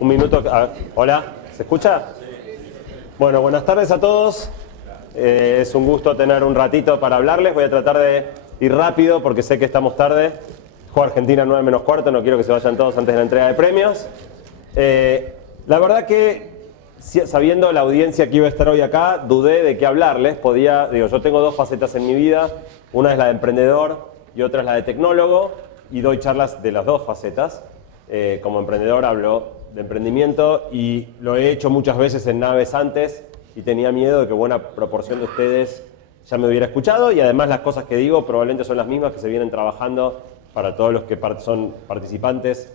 Un minuto. Hola, ¿se escucha? Bueno, buenas tardes a todos. Es un gusto tener un ratito para hablarles. Voy a tratar de ir rápido porque sé que estamos tarde. Juega Argentina 9 menos cuarto, no quiero que se vayan todos antes de la entrega de premios. La verdad que, sabiendo la audiencia que iba a estar hoy acá, dudé de qué hablarles. Yo tengo dos facetas en mi vida. Una es la de emprendedor y otra es la de tecnólogo. Y doy charlas de las dos facetas. Como emprendedor hablo de emprendimiento y lo he hecho muchas veces en naves antes y tenía miedo de que buena proporción de ustedes ya me hubiera escuchado, y además las cosas que digo probablemente son las mismas que se vienen trabajando para todos los que son participantes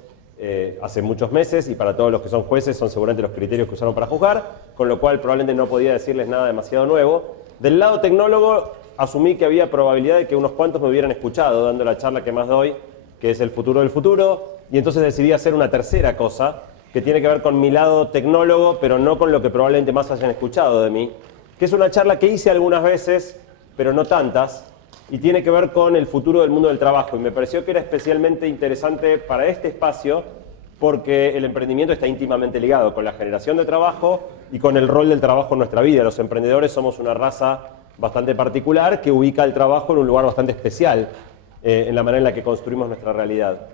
hace muchos meses, y para todos los que son jueces son seguramente los criterios que usaron para juzgar, con lo cual probablemente no podía decirles nada demasiado nuevo. Del lado tecnólogo asumí que había probabilidad de que unos cuantos me hubieran escuchado dando la charla que más doy, que es el futuro del futuro, y entonces decidí hacer una tercera cosa que tiene que ver con mi lado tecnólogo, pero no con lo que probablemente más hayan escuchado de mí, que es una charla que hice algunas veces, pero no tantas, y tiene que ver con el futuro del mundo del trabajo, y me pareció que era especialmente interesante para este espacio porque el emprendimiento está íntimamente ligado con la generación de trabajo y con el rol del trabajo en nuestra vida. Los emprendedores somos una raza bastante particular que ubica el trabajo en un lugar bastante especial en la manera en la que construimos nuestra realidad.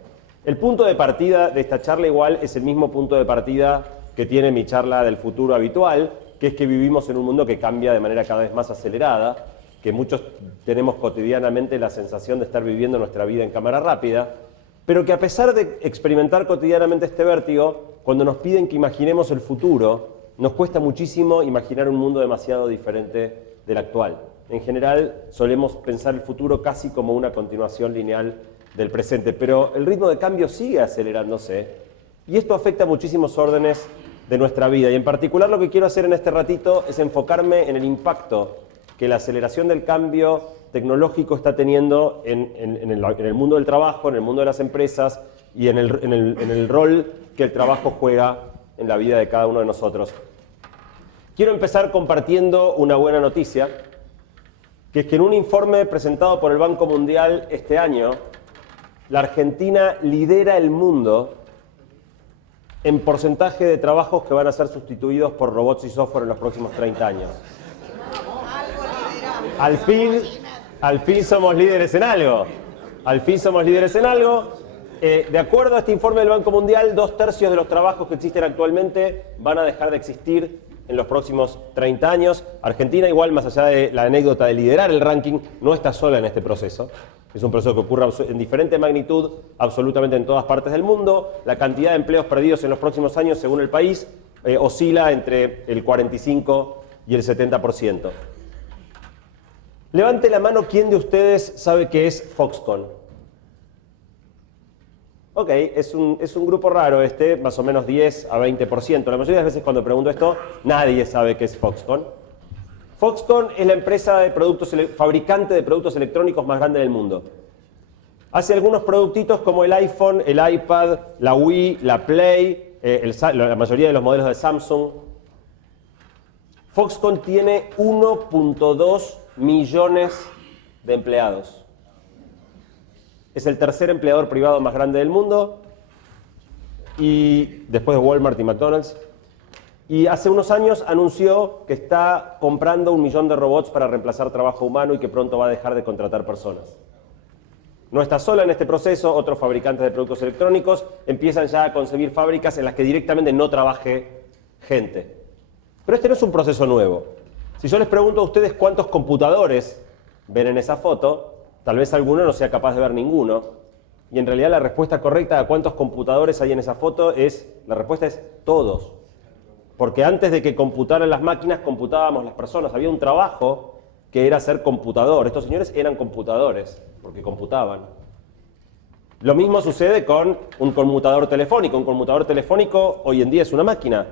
El punto de partida de esta charla igual es el mismo punto de partida que tiene mi charla del futuro habitual, que es que vivimos en un mundo que cambia de manera cada vez más acelerada, que muchos tenemos cotidianamente la sensación de estar viviendo nuestra vida en cámara rápida, pero que a pesar de experimentar cotidianamente este vértigo, cuando nos piden que imaginemos el futuro, nos cuesta muchísimo imaginar un mundo demasiado diferente del actual. En general, solemos pensar el futuro casi como una continuación lineal del presente, pero el ritmo de cambio sigue acelerándose y esto afecta a muchísimos órdenes de nuestra vida. Y en particular lo que quiero hacer en este ratito es enfocarme en el impacto que la aceleración del cambio tecnológico está teniendo en el mundo del trabajo, en el mundo de las empresas y en el rol que el trabajo juega en la vida de cada uno de nosotros. Quiero empezar compartiendo una buena noticia, que es que en un informe presentado por el Banco Mundial este año, la Argentina lidera el mundo en porcentaje de trabajos que van a ser sustituidos por robots y software en los próximos 30 años. Al fin somos líderes en algo. Al fin somos líderes en algo. De acuerdo a este informe del Banco Mundial, 2/3 de los trabajos que existen actualmente van a dejar de existir en los próximos 30 años. Argentina, igual, más allá de la anécdota de liderar el ranking, no está sola en este proceso. Es un proceso que ocurre en diferente magnitud absolutamente en todas partes del mundo. La cantidad de empleos perdidos en los próximos años, según el país, oscila entre el 45 y el 70%. Levante la mano quién de ustedes sabe qué es Foxconn. Ok, es un grupo raro más o menos 10 a 20%. La mayoría de las veces cuando pregunto esto, nadie sabe qué es Foxconn. Foxconn es la empresa fabricante de productos electrónicos más grande del mundo. Hace algunos productitos como el iPhone, el iPad, la Wii, la Play, la mayoría de los modelos de Samsung. Foxconn tiene 1.2 millones de empleados. Es el tercer empleador privado más grande del mundo, y después de Walmart y McDonald's. Y hace unos años anunció que está comprando 1 millón de robots para reemplazar trabajo humano y que pronto va a dejar de contratar personas. No está sola en este proceso, otros fabricantes de productos electrónicos empiezan ya a concebir fábricas en las que directamente no trabaje gente. Pero este no es un proceso nuevo. Si yo les pregunto a ustedes cuántos computadores ven en esa foto, tal vez alguno no sea capaz de ver ninguno. Y en realidad la respuesta correcta a cuántos computadores hay en esa foto la respuesta es todos. Porque antes de que computaran las máquinas, computábamos las personas. Había un trabajo que era ser computador. Estos señores eran computadores, porque computaban. Lo mismo sucede con un conmutador telefónico. Un conmutador telefónico hoy en día es una máquina.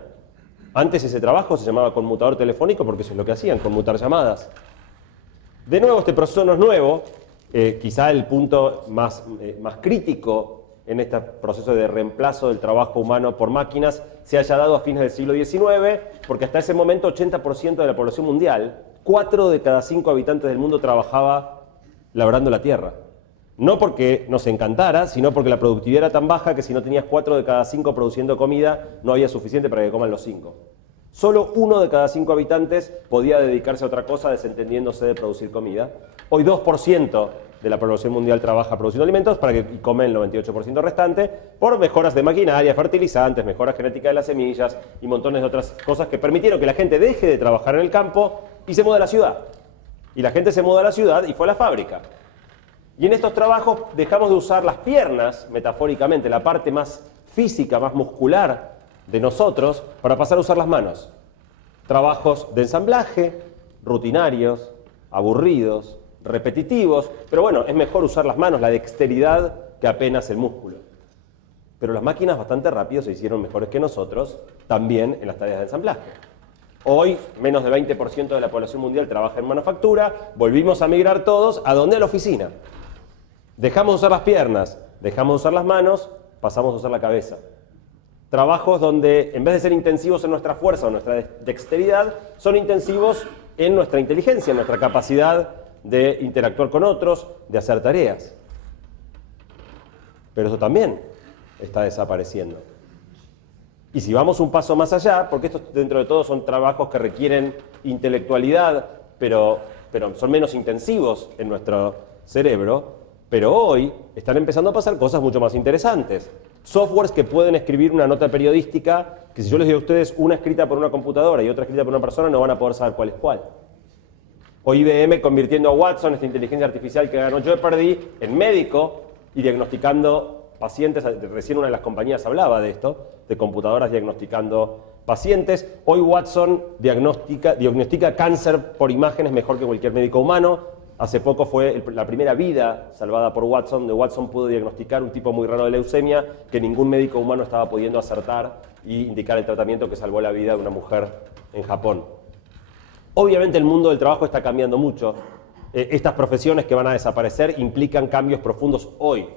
Antes ese trabajo se llamaba conmutador telefónico porque eso es lo que hacían, conmutar llamadas. De nuevo, este proceso no es nuevo. Quizá el punto más crítico en este proceso de reemplazo del trabajo humano por máquinas se haya dado a fines del siglo XIX, porque hasta ese momento 80% de la población mundial, 4 de cada 5 habitantes del mundo trabajaba labrando la tierra. No porque nos encantara, sino porque la productividad era tan baja que si no tenías 4 de cada 5 produciendo comida, no había suficiente para que coman los 5. Solo 1 de cada 5 habitantes podía dedicarse a otra cosa desentendiéndose de producir comida. Hoy 2% de la población mundial trabaja produciendo alimentos y come el 98% restante por mejoras de maquinaria, fertilizantes, mejoras genéticas de las semillas y montones de otras cosas que permitieron que la gente deje de trabajar en el campo y se mude a la ciudad. Y la gente se mudó a la ciudad y fue a la fábrica. Y en estos trabajos dejamos de usar las piernas, metafóricamente, la parte más física, más muscular de nosotros, para pasar a usar las manos. Trabajos de ensamblaje, rutinarios, aburridos, repetitivos, pero bueno, es mejor usar las manos, la dexteridad, que apenas el músculo. Pero las máquinas bastante rápido se hicieron mejores que nosotros, también en las tareas de ensamblaje. Hoy, menos del 20% de la población mundial trabaja en manufactura, volvimos a migrar todos, ¿a dónde? A la oficina. Dejamos de usar las piernas, dejamos de usar las manos, pasamos a usar la cabeza. Trabajos donde, en vez de ser intensivos en nuestra fuerza o nuestra dexteridad, son intensivos en nuestra inteligencia, en nuestra capacidad de interactuar con otros, de hacer tareas. Pero eso también está desapareciendo. Y si vamos un paso más allá, porque estos dentro de todo son trabajos que requieren intelectualidad, pero son menos intensivos en nuestro cerebro, pero hoy están empezando a pasar cosas mucho más interesantes. Softwares que pueden escribir una nota periodística, que si yo les digo a ustedes una escrita por una computadora y otra escrita por una persona, no van a poder saber cuál es cuál. O IBM convirtiendo a Watson, esta inteligencia artificial que ganó Jeopardy, en médico y diagnosticando pacientes. Recién una de las compañías hablaba de esto, de computadoras diagnosticando pacientes. Hoy Watson diagnostica cáncer por imágenes mejor que cualquier médico humano. Hace poco fue la primera vida salvada por Watson, donde Watson pudo diagnosticar un tipo muy raro de leucemia que ningún médico humano estaba pudiendo acertar y indicar el tratamiento que salvó la vida de una mujer en Japón. Obviamente el mundo del trabajo está cambiando mucho. Estas profesiones que van a desaparecer implican cambios profundos hoy.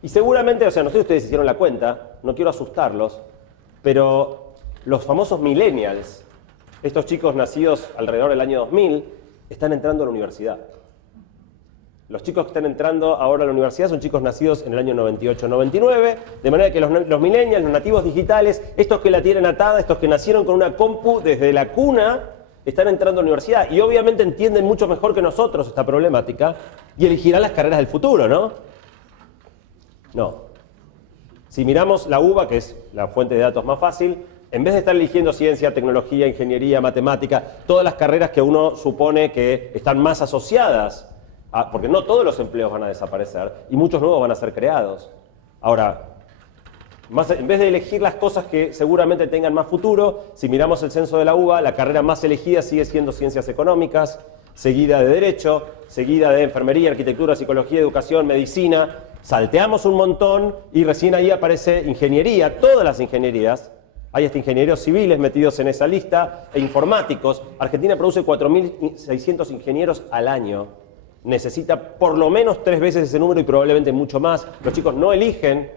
Y seguramente, no sé si ustedes hicieron la cuenta, no quiero asustarlos, pero los famosos millennials, estos chicos nacidos alrededor del año 2000, están entrando a la universidad. Los chicos que están entrando ahora a la universidad son chicos nacidos en el año 98-99, de manera que los millennials, los nativos digitales, estos que la tienen atada, estos que nacieron con una compu desde la cuna, están entrando a la universidad y obviamente entienden mucho mejor que nosotros esta problemática y elegirán las carreras del futuro, ¿no? No. Si miramos la UBA, que es la fuente de datos más fácil, en vez de estar eligiendo ciencia, tecnología, ingeniería, matemática, todas las carreras que uno supone que están más asociadas, porque no todos los empleos van a desaparecer y muchos nuevos van a ser creados. Ahora, en vez de elegir las cosas que seguramente tengan más futuro, si miramos el censo de la UBA, la carrera más elegida sigue siendo ciencias económicas, seguida de derecho, seguida de enfermería, arquitectura, psicología, educación, medicina. Salteamos un montón y recién ahí aparece ingeniería, todas las ingenierías. Hay hasta ingenieros civiles metidos en esa lista e informáticos. Argentina produce 4.600 ingenieros al año. Necesita por lo menos 3 veces ese número y probablemente mucho más. Los chicos no eligen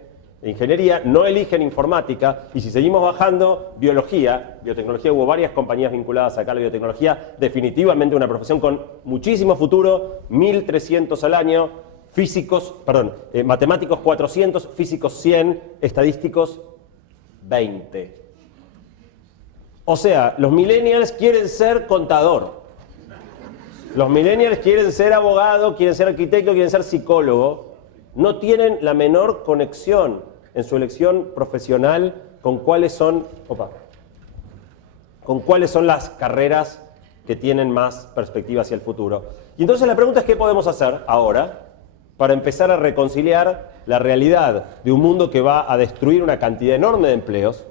ingeniería, no eligen informática, y si seguimos bajando, biología, biotecnología, hubo varias compañías vinculadas acá a la biotecnología, definitivamente una profesión con muchísimo futuro, 1.300 al año, matemáticos 400, físicos 100, estadísticos 20. O sea, los millennials quieren ser contador, los millennials quieren ser abogado, quieren ser arquitecto, quieren ser psicólogo. No tienen la menor conexión en su elección profesional con cuáles son las carreras que tienen más perspectiva hacia el futuro. Y entonces la pregunta es, ¿qué podemos hacer ahora para empezar a reconciliar la realidad de un mundo que va a destruir una cantidad enorme de empleos,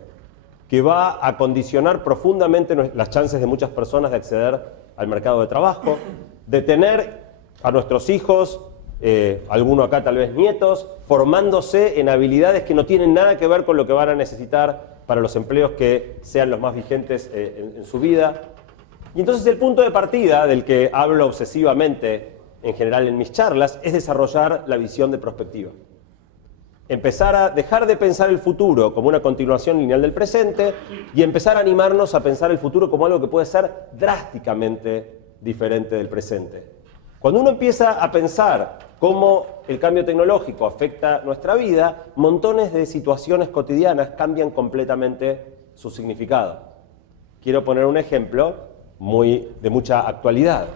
que va a condicionar profundamente las chances de muchas personas de acceder al mercado de trabajo, de tener a nuestros hijos, alguno acá tal vez nietos, formándose en habilidades que no tienen nada que ver con lo que van a necesitar para los empleos que sean los más vigentes en su vida? Y entonces el punto de partida del que hablo obsesivamente en general en mis charlas es desarrollar la visión de prospectiva. Empezar a dejar de pensar el futuro como una continuación lineal del presente y empezar a animarnos a pensar el futuro como algo que puede ser drásticamente diferente del presente. Cuando uno empieza a pensar cómo el cambio tecnológico afecta nuestra vida, montones de situaciones cotidianas cambian completamente su significado. Quiero poner un ejemplo de mucha actualidad.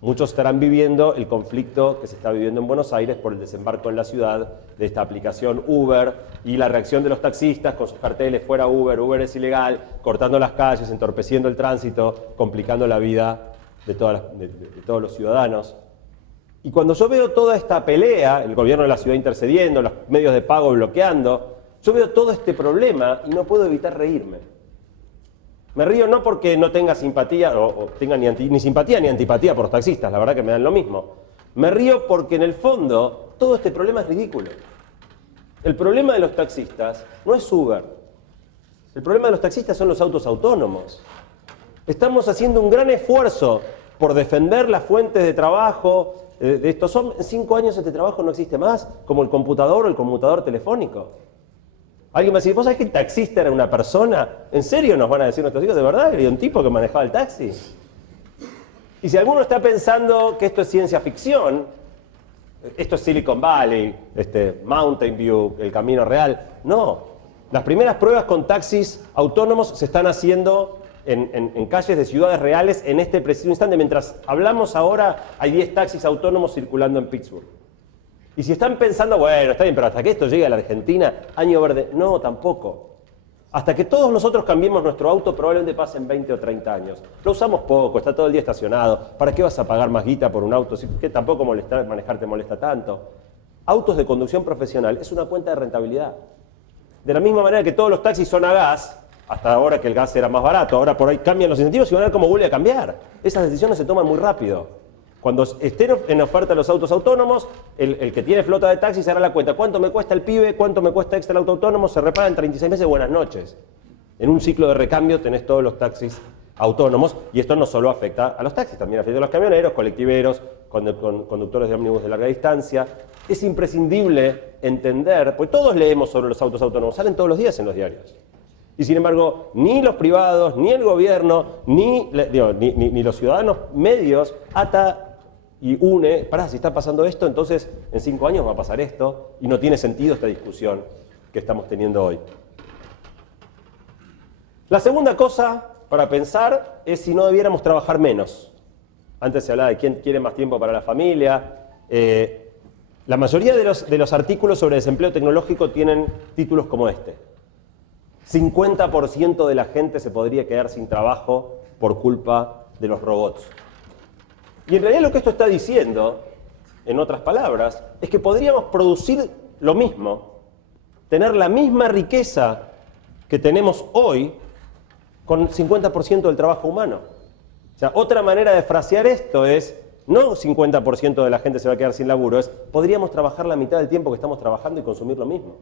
Muchos estarán viviendo el conflicto que se está viviendo en Buenos Aires por el desembarco en la ciudad de esta aplicación Uber y la reacción de los taxistas con sus carteles fuera Uber, Uber es ilegal, cortando las calles, entorpeciendo el tránsito, complicando la vida de todos los ciudadanos. Y cuando yo veo toda esta pelea, el gobierno de la ciudad intercediendo, los medios de pago bloqueando, yo veo todo este problema y no puedo evitar reírme. Me río no porque no tenga simpatía, o tenga ni simpatía ni antipatía por los taxistas, la verdad que me dan lo mismo. Me río porque en el fondo todo este problema es ridículo. El problema de los taxistas no es Uber. El problema de los taxistas son los autos autónomos. Estamos haciendo un gran esfuerzo por defender las fuentes de trabajo de estos hombres. En 5 años este trabajo no existe más, como el computador o el conmutador telefónico. Alguien me va a decir, ¿vos sabés que el taxista era una persona? ¿En serio nos van a decir nuestros hijos? ¿De verdad? ¿Era un tipo que manejaba el taxi? Y si alguno está pensando que esto es ciencia ficción, esto es Silicon Valley, Mountain View, el camino real, no. Las primeras pruebas con taxis autónomos se están haciendo en calles de ciudades reales en este preciso instante. Mientras hablamos ahora, hay 10 taxis autónomos circulando en Pittsburgh. Y si están pensando, bueno, está bien, pero hasta que esto llegue a la Argentina, año verde, no, tampoco. Hasta que todos nosotros cambiemos nuestro auto, probablemente pasen 20 o 30 años. Lo usamos poco, está todo el día estacionado. ¿Para qué vas a pagar más guita por un auto? Que tampoco manejar te molesta tanto. Autos de conducción profesional es una cuenta de rentabilidad. De la misma manera que todos los taxis son a gas, hasta ahora que el gas era más barato, ahora por ahí cambian los incentivos y van a ver cómo vuelve a cambiar. Esas decisiones se toman muy rápido. Cuando estén en oferta los autos autónomos, el que tiene flota de taxis se hará la cuenta. ¿Cuánto me cuesta el pibe? ¿Cuánto me cuesta extra el auto autónomo? Se repara en 36 meses, buenas noches. En un ciclo de recambio tenés todos los taxis autónomos y esto no solo afecta a los taxis, también afecta a los camioneros, colectiveros, conductores de ómnibus de larga distancia. Es imprescindible entender, porque todos leemos sobre los autos autónomos, salen todos los días en los diarios. Y sin embargo, ni los privados, ni el gobierno, ni los ciudadanos medios y une, si está pasando esto, entonces en 5 años va a pasar esto, y no tiene sentido esta discusión que estamos teniendo hoy. La segunda cosa para pensar es si no debiéramos trabajar menos. Antes se hablaba de quién quiere más tiempo para la familia. La mayoría de los artículos sobre desempleo tecnológico tienen títulos como este. 50% de la gente se podría quedar sin trabajo por culpa de los robots. Y en realidad lo que esto está diciendo, en otras palabras, es que podríamos producir lo mismo, tener la misma riqueza que tenemos hoy con 50% del trabajo humano. O sea, otra manera de frasear esto es, no 50% de la gente se va a quedar sin laburo, es podríamos trabajar la mitad del tiempo que estamos trabajando y consumir lo mismo.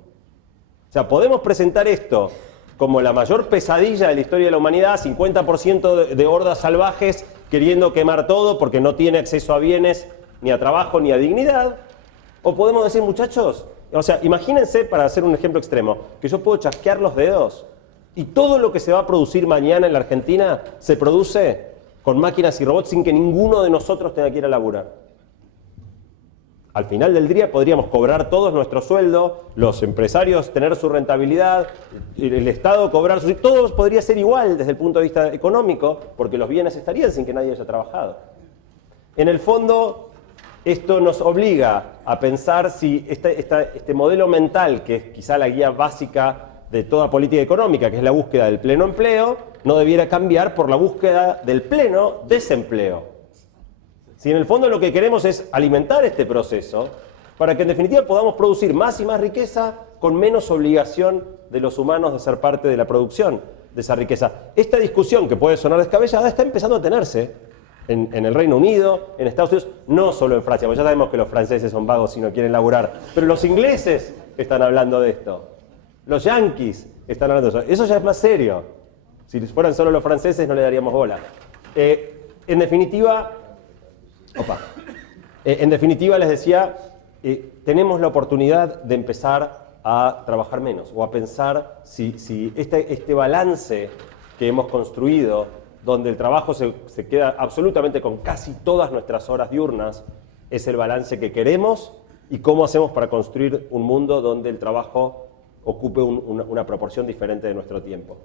O sea, podemos presentar esto como la mayor pesadilla de la historia de la humanidad, 50% de hordas salvajes queriendo quemar todo porque no tiene acceso a bienes, ni a trabajo, ni a dignidad. O podemos decir, muchachos, o sea, imagínense, para hacer un ejemplo extremo, que yo puedo chasquear los dedos y todo lo que se va a producir mañana en la Argentina se produce con máquinas y robots sin que ninguno de nosotros tenga que ir a laburar. Al final del día podríamos cobrar todos nuestro sueldo, los empresarios tener su rentabilidad, el Estado cobrar su... Todo podría ser igual desde el punto de vista económico, porque los bienes estarían sin que nadie haya trabajado. En el fondo, esto nos obliga a pensar si este modelo mental, que es quizá la guía básica de toda política económica, que es la búsqueda del pleno empleo, no debiera cambiar por la búsqueda del pleno desempleo. Si en el fondo lo que queremos es alimentar este proceso para que en definitiva podamos producir más y más riqueza con menos obligación de los humanos de ser parte de la producción de esa riqueza. Esta discusión, que puede sonar descabellada, está empezando a tenerse en el Reino Unido, en Estados Unidos, no solo en Francia, porque ya sabemos que los franceses son vagos y no quieren laburar, pero los ingleses están hablando de esto, los yanquis están hablando de eso. Eso ya es más serio. Si fueran solo los franceses no le daríamos bola. En definitiva, les decía, tenemos la oportunidad de empezar a trabajar menos o a pensar si este balance que hemos construido, donde el trabajo se queda absolutamente con casi todas nuestras horas diurnas es el balance que queremos y cómo hacemos para construir un mundo donde el trabajo ocupe una proporción diferente de nuestro tiempo.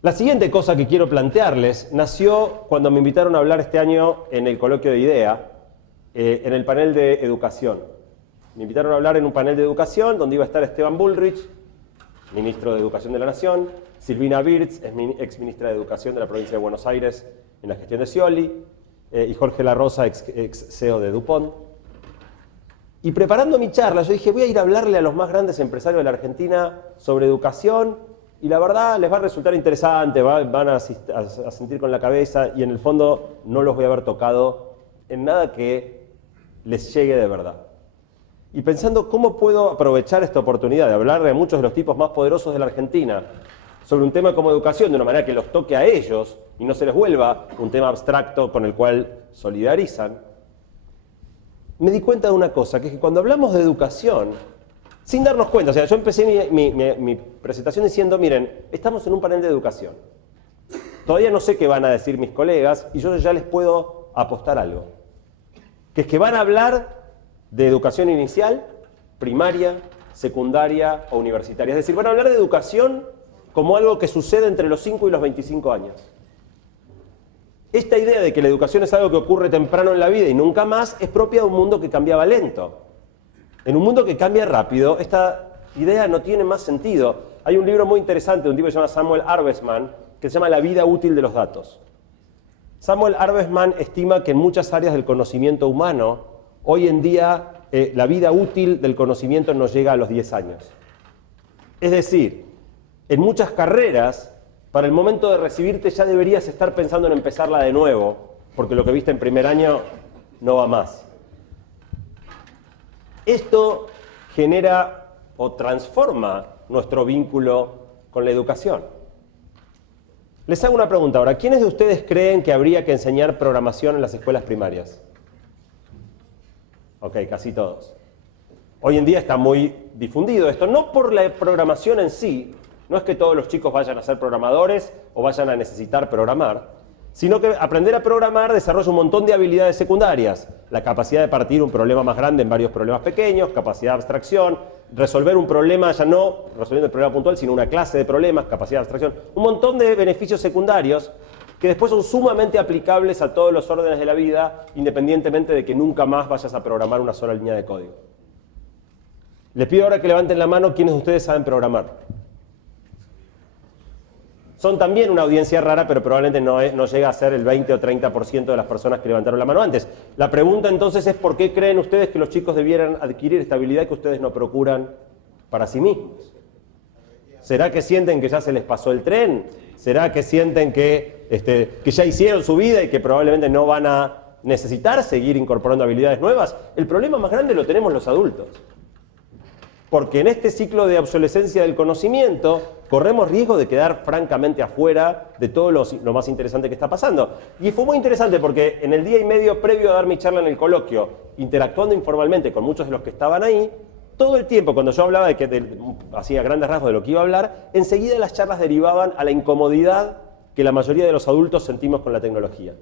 La siguiente cosa que quiero plantearles nació cuando me invitaron a hablar este año en el coloquio de IDEA, en el panel de educación. Me invitaron a hablar en un panel de educación donde iba a estar Esteban Bullrich, ministro de Educación de la Nación, Silvina Birz, ex ministra de Educación de la provincia de Buenos Aires en la gestión de Scioli, y Jorge La Rosa, ex CEO de DuPont. Y preparando mi charla, yo dije, voy a ir a hablarle a los más grandes empresarios de la Argentina sobre educación, y la verdad les va a resultar interesante, van a sentir con la cabeza, y en el fondo no los voy a haber tocado en nada que les llegue de verdad. Y pensando cómo puedo aprovechar esta oportunidad de hablarle a muchos de los tipos más poderosos de la Argentina sobre un tema como educación de una manera que los toque a ellos y no se les vuelva un tema abstracto con el cual solidarizan, me di cuenta de una cosa, que es que cuando hablamos de educación, sin darnos cuenta, o sea, yo empecé mi presentación diciendo, miren, estamos en un panel de educación. Todavía no sé qué van a decir mis colegas y yo ya les puedo apostar algo. Que es que van a hablar de educación inicial, primaria, secundaria o universitaria. Es decir, van a hablar de educación como algo que sucede entre los 5 y los 25 años. Esta idea de que la educación es algo que ocurre temprano en la vida y nunca más es propia de un mundo que cambiaba lento. En un mundo que cambia rápido, esta idea no tiene más sentido. Hay un libro muy interesante de un tipo que se llama Samuel Arbesman, que se llama La vida útil de los datos. Samuel Arbesman estima que en muchas áreas del conocimiento humano, hoy en día la vida útil del conocimiento no llega a los 10 años. Es decir, en muchas carreras, para el momento de recibirte ya deberías estar pensando en empezarla de nuevo, porque lo que viste en primer año no va más. Esto genera o transforma nuestro vínculo con la educación. Les hago una pregunta ahora. ¿Quiénes de ustedes creen que habría que enseñar programación en las escuelas primarias? Ok, casi todos. Hoy en día está muy difundido esto, no por la programación en sí, no es que todos los chicos vayan a ser programadores o vayan a necesitar programar, sino que aprender a programar desarrolla un montón de habilidades secundarias. La capacidad de partir un problema más grande en varios problemas pequeños, capacidad de abstracción, resolver un problema ya no resolviendo el problema puntual, sino una clase de problemas, capacidad de abstracción, un montón de beneficios secundarios que después son sumamente aplicables a todos los órdenes de la vida, independientemente de que nunca más vayas a programar una sola línea de código. Les pido ahora que levanten la mano quienes de ustedes saben programar. Son también una audiencia rara, pero probablemente no llega a ser el 20 o 30% de las personas que levantaron la mano antes. La pregunta entonces es, ¿por qué creen ustedes que los chicos debieran adquirir esta habilidad que ustedes no procuran para sí mismos? ¿Será que sienten que ya se les pasó el tren? ¿Será que sienten que ya hicieron su vida y que probablemente no van a necesitar seguir incorporando habilidades nuevas? El problema más grande lo tenemos los adultos. Porque en este ciclo de obsolescencia del conocimiento corremos riesgo de quedar francamente afuera de todo lo más interesante que está pasando. Y fue muy interesante porque en el día y medio previo a dar mi charla en el coloquio, interactuando informalmente con muchos de los que estaban ahí, todo el tiempo cuando yo hablaba hacía grandes rasgos de lo que iba a hablar, enseguida las charlas derivaban a la incomodidad que la mayoría de los adultos sentimos con la tecnología.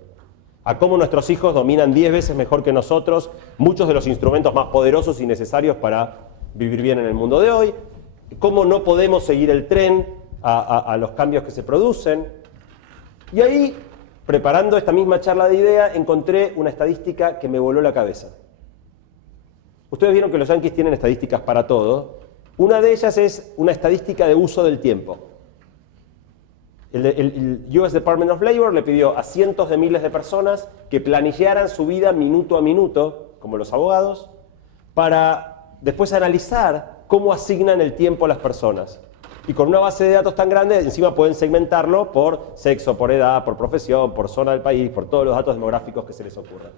A cómo nuestros hijos dominan 10 veces mejor que nosotros muchos de los instrumentos más poderosos y necesarios para vivir bien en el mundo de hoy, cómo no podemos seguir el tren a los cambios que se producen. Y ahí, preparando esta misma charla de idea, encontré una estadística que me voló la cabeza. Ustedes vieron que los yanquis tienen estadísticas para todo. Una de ellas es una estadística de uso del tiempo. El US Department of Labor le pidió a cientos de miles de personas que planearan su vida minuto a minuto, como los abogados, para después analizar cómo asignan el tiempo a las personas. Y con una base de datos tan grande, encima pueden segmentarlo por sexo, por edad, por profesión, por zona del país, por todos los datos demográficos que se les ocurran.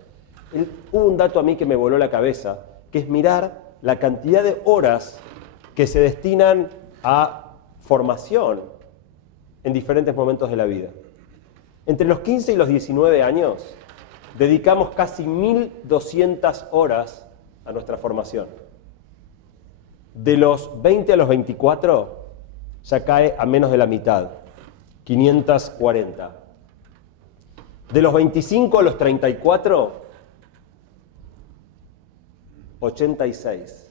Hubo un dato a mí que me voló la cabeza, que es mirar la cantidad de horas que se destinan a formación en diferentes momentos de la vida. Entre los 15 y los 19 años, dedicamos casi 1.200 horas a nuestra formación. De los 20 a los 24, ya cae a menos de la mitad, 540. De los 25 a los 34, 86.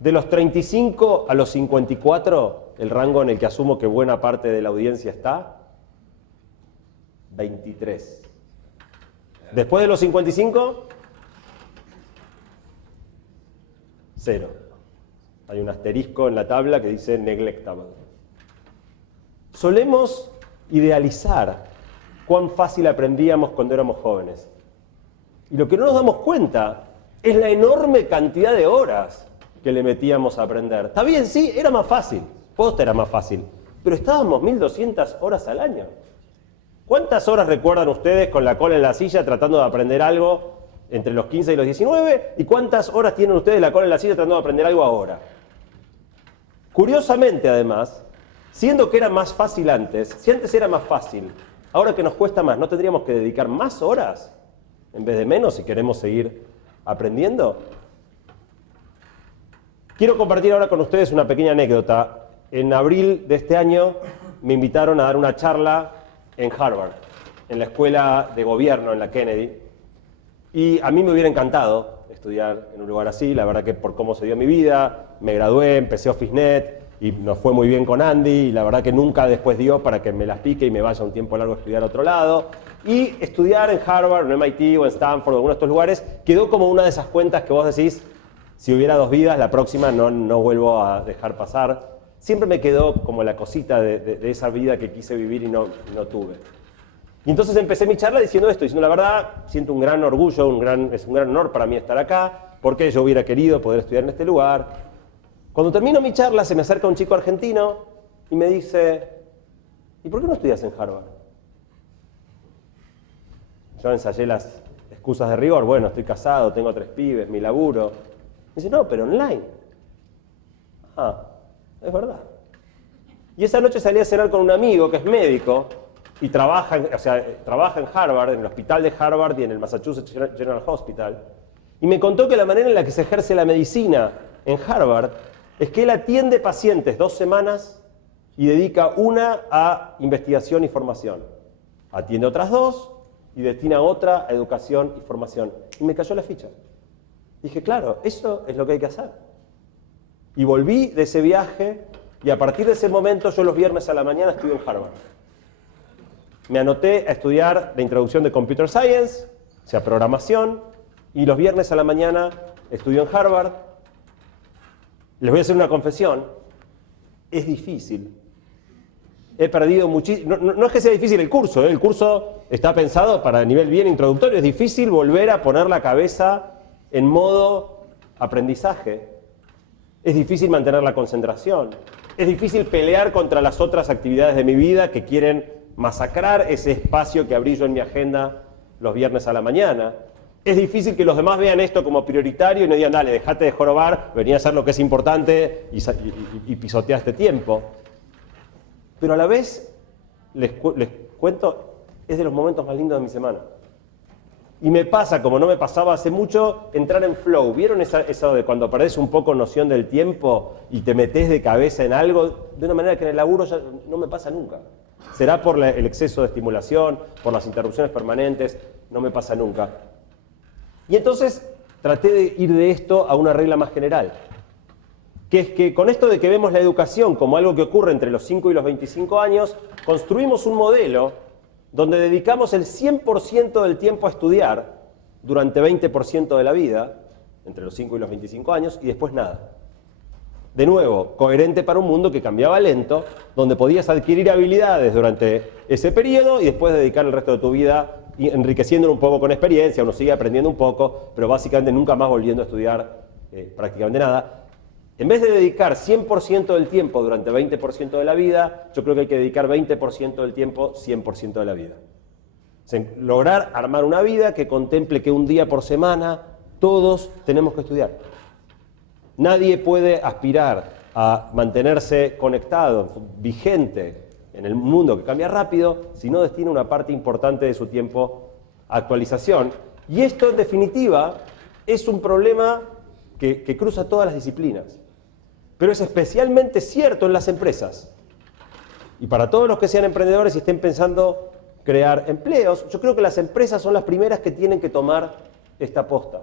De los 35 a los 54, el rango en el que asumo que buena parte de la audiencia está, 23. Después de los 55, 0. Hay un asterisco en la tabla que dice neglectable. Solemos idealizar cuán fácil aprendíamos cuando éramos jóvenes. Y lo que no nos damos cuenta es la enorme cantidad de horas que le metíamos a aprender. Está bien, sí, era más fácil. Posta era más fácil. Pero estábamos 1200 horas al año. ¿Cuántas horas recuerdan ustedes con la cola en la silla tratando de aprender algo entre los 15 y los 19? ¿Y cuántas horas tienen ustedes la cola en la silla tratando de aprender algo ahora? Curiosamente, además, siendo que era más fácil antes, si antes era más fácil, ahora que nos cuesta más, ¿no tendríamos que dedicar más horas en vez de menos si queremos seguir aprendiendo? Quiero compartir ahora con ustedes una pequeña anécdota. En abril de este año me invitaron a dar una charla en Harvard, en la escuela de gobierno, en la Kennedy. Y a mí me hubiera encantado estudiar en un lugar así, la verdad que por cómo se dio mi vida, me gradué, empecé OfficeNet y nos fue muy bien con Andy, y la verdad que nunca después dio para que me las pique y me vaya un tiempo largo a estudiar a otro lado. Y estudiar en Harvard, en MIT o en Stanford o en alguno de estos lugares quedó como una de esas cuentas que vos decís, si hubiera 2 vidas, la próxima no vuelvo a dejar pasar. Siempre me quedó como la cosita de esa vida que quise vivir y no tuve. Y entonces empecé mi charla diciendo esto, diciendo la verdad, siento un gran orgullo, es un gran honor para mí estar acá, porque yo hubiera querido poder estudiar en este lugar. Cuando termino mi charla se me acerca un chico argentino y me dice, ¿y por qué no estudias en Harvard? Yo ensayé las excusas de rigor, bueno, estoy casado, tengo 3 pibes, mi laburo. Me dice, no, pero online. Ah, es verdad. Y esa noche salí a cenar con un amigo que es médico y trabaja en Harvard, en el hospital de Harvard y en el Massachusetts General Hospital. Y me contó que la manera en la que se ejerce la medicina en Harvard es que él atiende pacientes 2 semanas y dedica 1 a investigación y formación. Atiende otras 2 y destina otra a educación y formación. Y me cayó la ficha. Dije, claro, eso es lo que hay que hacer. Y volví de ese viaje y a partir de ese momento yo los viernes a la mañana estudio en Harvard. Me anoté a estudiar la introducción de Computer Science, o sea, programación, y los viernes a la mañana estudio en Harvard. Les voy a hacer una confesión, es difícil. He perdido muchísimo, no es que sea difícil el curso está pensado para nivel bien introductorio, es difícil volver a poner la cabeza en modo aprendizaje. Es difícil mantener la concentración. Es difícil pelear contra las otras actividades de mi vida que quieren masacrar ese espacio que abrí yo en mi agenda los viernes a la mañana. Es difícil que los demás vean esto como prioritario y no digan, dale, dejate de jorobar, vení a hacer lo que es importante y pisotea este tiempo. Pero a la vez, les cuento, es de los momentos más lindos de mi semana. Y me pasa, como no me pasaba hace mucho, entrar en flow. ¿Vieron eso de cuando perdés un poco noción del tiempo y te metés de cabeza en algo? De una manera que en el laburo ya no me pasa nunca. Será por el exceso de estimulación, por las interrupciones permanentes, no me pasa nunca. Y entonces traté de ir de esto a una regla más general, que es que con esto de que vemos la educación como algo que ocurre entre los 5 y los 25 años, construimos un modelo donde dedicamos el 100% del tiempo a estudiar durante 20% de la vida, entre los 5 y los 25 años, y después nada. De nuevo, coherente para un mundo que cambiaba lento, donde podías adquirir habilidades durante ese periodo y después dedicar el resto de tu vida enriqueciéndolo un poco con experiencia, uno sigue aprendiendo un poco, pero básicamente nunca más volviendo a estudiar prácticamente nada. En vez de dedicar 100% del tiempo durante 20% de la vida, yo creo que hay que dedicar 20% del tiempo 100% de la vida. O sea, lograr armar una vida que contemple que un día por semana todos tenemos que estudiar. Nadie puede aspirar a mantenerse conectado, vigente en el mundo que cambia rápido si no destina una parte importante de su tiempo a actualización. Y esto, en definitiva, es un problema que cruza todas las disciplinas. Pero es especialmente cierto en las empresas. Y para todos los que sean emprendedores y estén pensando crear empleos, yo creo que las empresas son las primeras que tienen que tomar esta posta.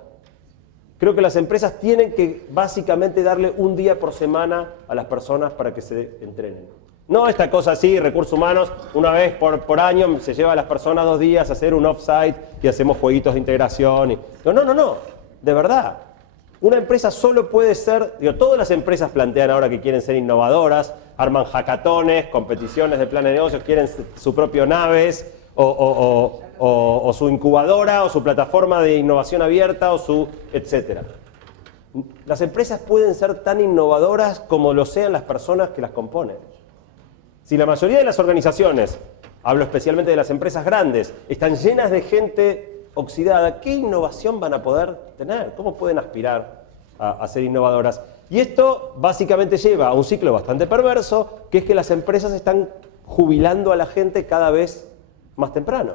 Creo que las empresas tienen que básicamente darle un día por semana a las personas para que se entrenen. No esta cosa así, recursos humanos, una vez por año se lleva a las personas 2 días a hacer un off-site y hacemos jueguitos de integración. No, de verdad. Una empresa solo puede ser, todas las empresas plantean ahora que quieren ser innovadoras, arman hackatones, competiciones de plan de negocios, quieren su propio naves o su incubadora o su plataforma de innovación abierta o su etcétera. Las empresas pueden ser tan innovadoras como lo sean las personas que las componen. Si la mayoría de las organizaciones, hablo especialmente de las empresas grandes, están llenas de gente oxidada, ¿qué innovación van a poder tener? ¿Cómo pueden aspirar a ser innovadoras? Y esto básicamente lleva a un ciclo bastante perverso, que es que las empresas están jubilando a la gente cada vez más temprano.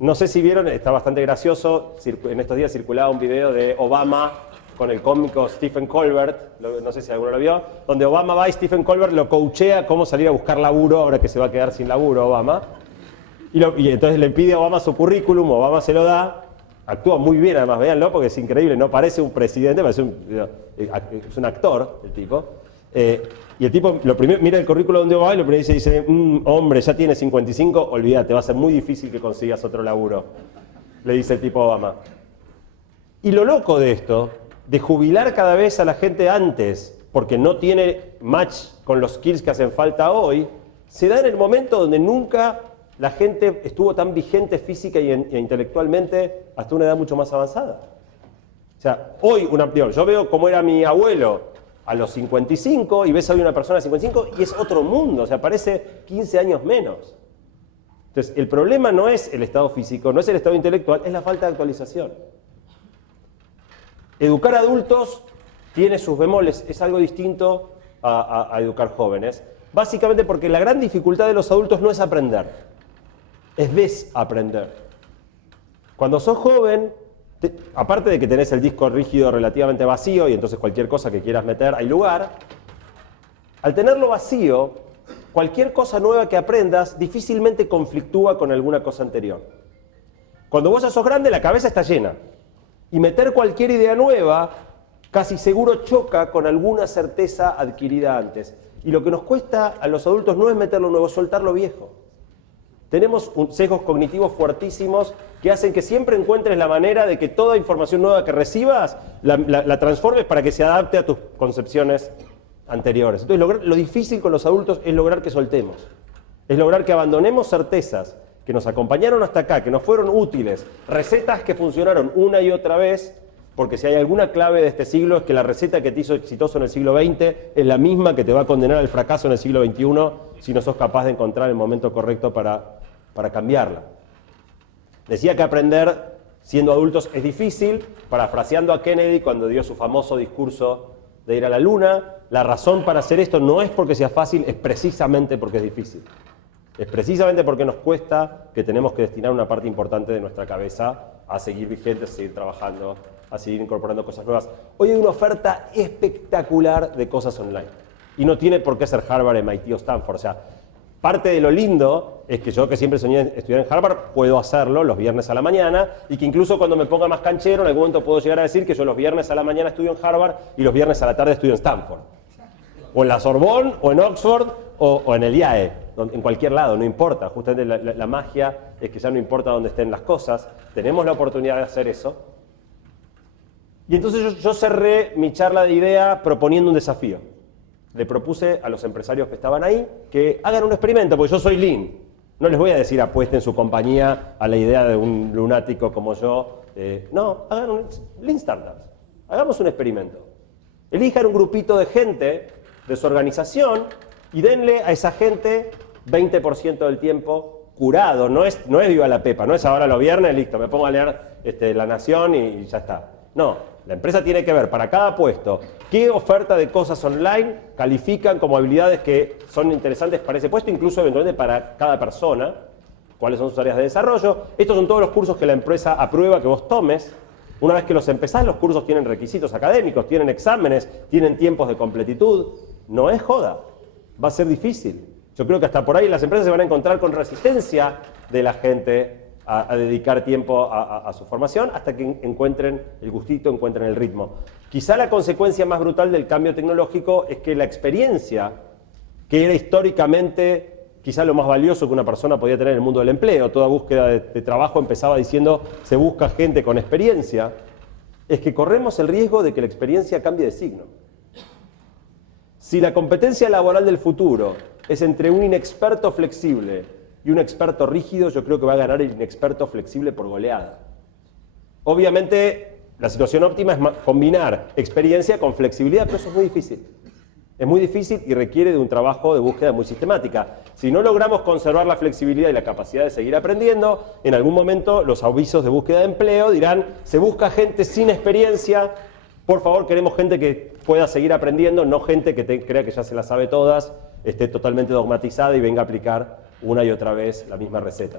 No sé si vieron, está bastante gracioso, en estos días circulaba un video de Obama con el cómico Stephen Colbert, no sé si alguno lo vio, donde Obama va y Stephen Colbert lo coachea cómo salir a buscar laburo ahora que se va a quedar sin laburo Obama. Y entonces le pide a Obama su currículum, Obama se lo da, actúa muy bien además, véanlo porque es increíble, no parece un presidente, es un actor el tipo. Y el tipo, mira el currículum de Obama y lo primero dice, hombre, ya tiene 55, olvídate, va a ser muy difícil que consigas otro laburo, le dice el tipo a Obama. Y lo loco de esto, de jubilar cada vez a la gente antes, porque no tiene match con los skills que hacen falta hoy, se da en el momento donde nunca la gente estuvo tan vigente física e intelectualmente hasta una edad mucho más avanzada. O sea, hoy, yo veo cómo era mi abuelo a los 55 y ves a una persona de 55 y es otro mundo, o sea, parece 15 años menos. Entonces, el problema no es el estado físico, no es el estado intelectual, es la falta de actualización. Educar adultos tiene sus bemoles, es algo distinto a educar jóvenes. Básicamente porque la gran dificultad de los adultos no es aprender, es desaprender. Cuando sos joven, aparte de que tenés el disco rígido relativamente vacío y entonces cualquier cosa que quieras meter hay lugar, al tenerlo vacío, cualquier cosa nueva que aprendas difícilmente conflictúa con alguna cosa anterior. Cuando vos ya sos grande, la cabeza está llena. Y meter cualquier idea nueva casi seguro choca con alguna certeza adquirida antes. Y lo que nos cuesta a los adultos no es meter lo nuevo, es soltar lo viejo. Tenemos sesgos cognitivos fuertísimos que hacen que siempre encuentres la manera de que toda información nueva que recibas la transformes para que se adapte a tus concepciones anteriores. Entonces, lo difícil con los adultos es lograr que soltemos. Es lograr que abandonemos certezas que nos acompañaron hasta acá, que nos fueron útiles, recetas que funcionaron una y otra vez, porque si hay alguna clave de este siglo es que la receta que te hizo exitoso en el siglo XX es la misma que te va a condenar al fracaso en el siglo XXI si no sos capaz de encontrar el momento correcto para cambiarla. Decía que aprender siendo adultos es difícil, parafraseando a Kennedy cuando dio su famoso discurso de ir a la luna. La razón para hacer esto no es porque sea fácil, es precisamente porque es difícil. Es precisamente porque nos cuesta que tenemos que destinar una parte importante de nuestra cabeza a seguir vigentes, a seguir trabajando, a seguir incorporando cosas nuevas. Hoy hay una oferta espectacular de cosas online. Y no tiene por qué ser Harvard, MIT o Stanford. O sea, parte de lo lindo es que yo, que siempre soñé estudiar en Harvard, puedo hacerlo los viernes a la mañana y que incluso cuando me ponga más canchero, en algún momento puedo llegar a decir que yo los viernes a la mañana estudio en Harvard y los viernes a la tarde estudio en Stanford. O en la Sorbonne, o en Oxford, o en el IAE. En cualquier lado, no importa. Justamente la magia es que ya no importa dónde estén las cosas. Tenemos la oportunidad de hacer eso. Y entonces yo cerré mi charla de idea proponiendo un desafío. Le propuse a los empresarios que estaban ahí que hagan un experimento, porque yo soy Lean. No les voy a decir apuesten su compañía a la idea de un lunático como yo. No, hagan un Lean Startups. Hagamos un experimento. Elijan un grupito de gente de su organización y denle a esa gente 20% del tiempo curado. No es viva la pepa, no es ahora los viernes, listo, me pongo a leer La Nación y ya está. No, la empresa tiene que ver para cada puesto qué oferta de cosas online califican como habilidades que son interesantes para ese puesto, incluso eventualmente para cada persona, cuáles son sus áreas de desarrollo. Estos son todos los cursos que la empresa aprueba que vos tomes. Una vez que los empezás, los cursos tienen requisitos académicos, tienen exámenes, tienen tiempos de completitud. No es joda, va a ser difícil. Yo creo que hasta por ahí las empresas se van a encontrar con resistencia de la gente a dedicar tiempo a su formación hasta que encuentren el gustito, encuentren el ritmo. Quizá la consecuencia más brutal del cambio tecnológico es que la experiencia, que era históricamente quizá lo más valioso que una persona podía tener en el mundo del empleo, toda búsqueda de trabajo empezaba diciendo se busca gente con experiencia, es que corremos el riesgo de que la experiencia cambie de signo. Si la competencia laboral del futuro es entre un inexperto flexible y un experto rígido, yo creo que va a ganar el inexperto flexible por goleada. Obviamente, la situación óptima es combinar experiencia con flexibilidad, pero eso es muy difícil. Es muy difícil y requiere de un trabajo de búsqueda muy sistemática. Si no logramos conservar la flexibilidad y la capacidad de seguir aprendiendo, en algún momento los avisos de búsqueda de empleo dirán, se busca gente sin experiencia, por favor queremos gente que pueda seguir aprendiendo, no gente que crea que ya se las sabe todas, esté totalmente dogmatizada y venga a aplicar una y otra vez la misma receta.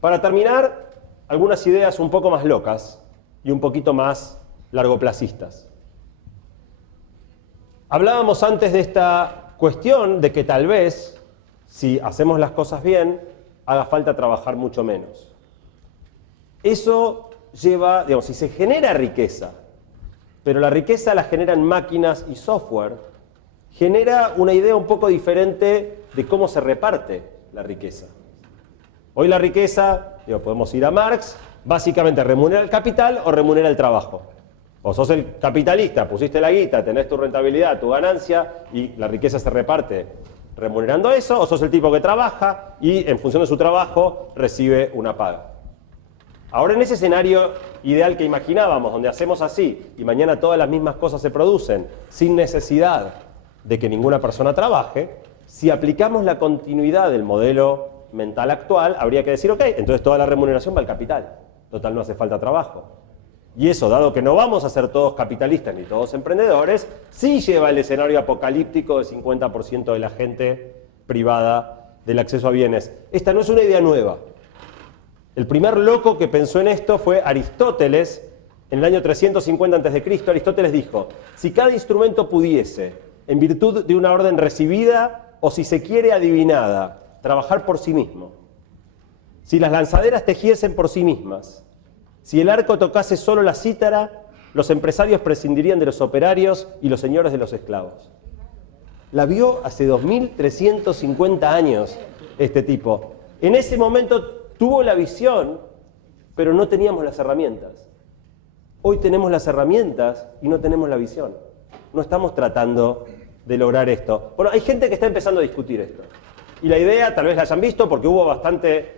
Para terminar, algunas ideas un poco más locas y un poquito más largoplacistas. Hablábamos antes de esta cuestión de que tal vez, si hacemos las cosas bien, haga falta trabajar mucho menos. Eso lleva, digamos, si se genera riqueza, pero la riqueza la generan máquinas y software, genera una idea un poco diferente de cómo se reparte la riqueza. Hoy la riqueza, podemos ir a Marx, básicamente remunera el capital o remunera el trabajo. O sos el capitalista, pusiste la guita, tenés tu rentabilidad, tu ganancia y la riqueza se reparte remunerando eso, o sos el tipo que trabaja y en función de su trabajo recibe una paga. Ahora en ese escenario ideal que imaginábamos, donde hacemos así y mañana todas las mismas cosas se producen sin necesidad de que ninguna persona trabaje, si aplicamos la continuidad del modelo mental actual, habría que decir, ok, entonces toda la remuneración va al capital. Total, no hace falta trabajo. Y eso, dado que no vamos a ser todos capitalistas ni todos emprendedores, sí lleva el escenario apocalíptico del 50% de la gente privada del acceso a bienes. Esta no es una idea nueva. El primer loco que pensó en esto fue Aristóteles, en el año 350 a.C. Aristóteles dijo, si cada instrumento pudiese, en virtud de una orden recibida o si se quiere adivinada, trabajar por sí mismo, si las lanzaderas tejiesen por sí mismas, si el arco tocase solo la cítara, los empresarios prescindirían de los operarios y los señores de los esclavos. La vio hace 2350 años este tipo. En ese momento tuvo la visión, pero no teníamos las herramientas. Hoy tenemos las herramientas y no tenemos la visión. No estamos tratando de lograr esto. Bueno, hay gente que está empezando a discutir esto. Y la idea, tal vez la hayan visto porque hubo bastante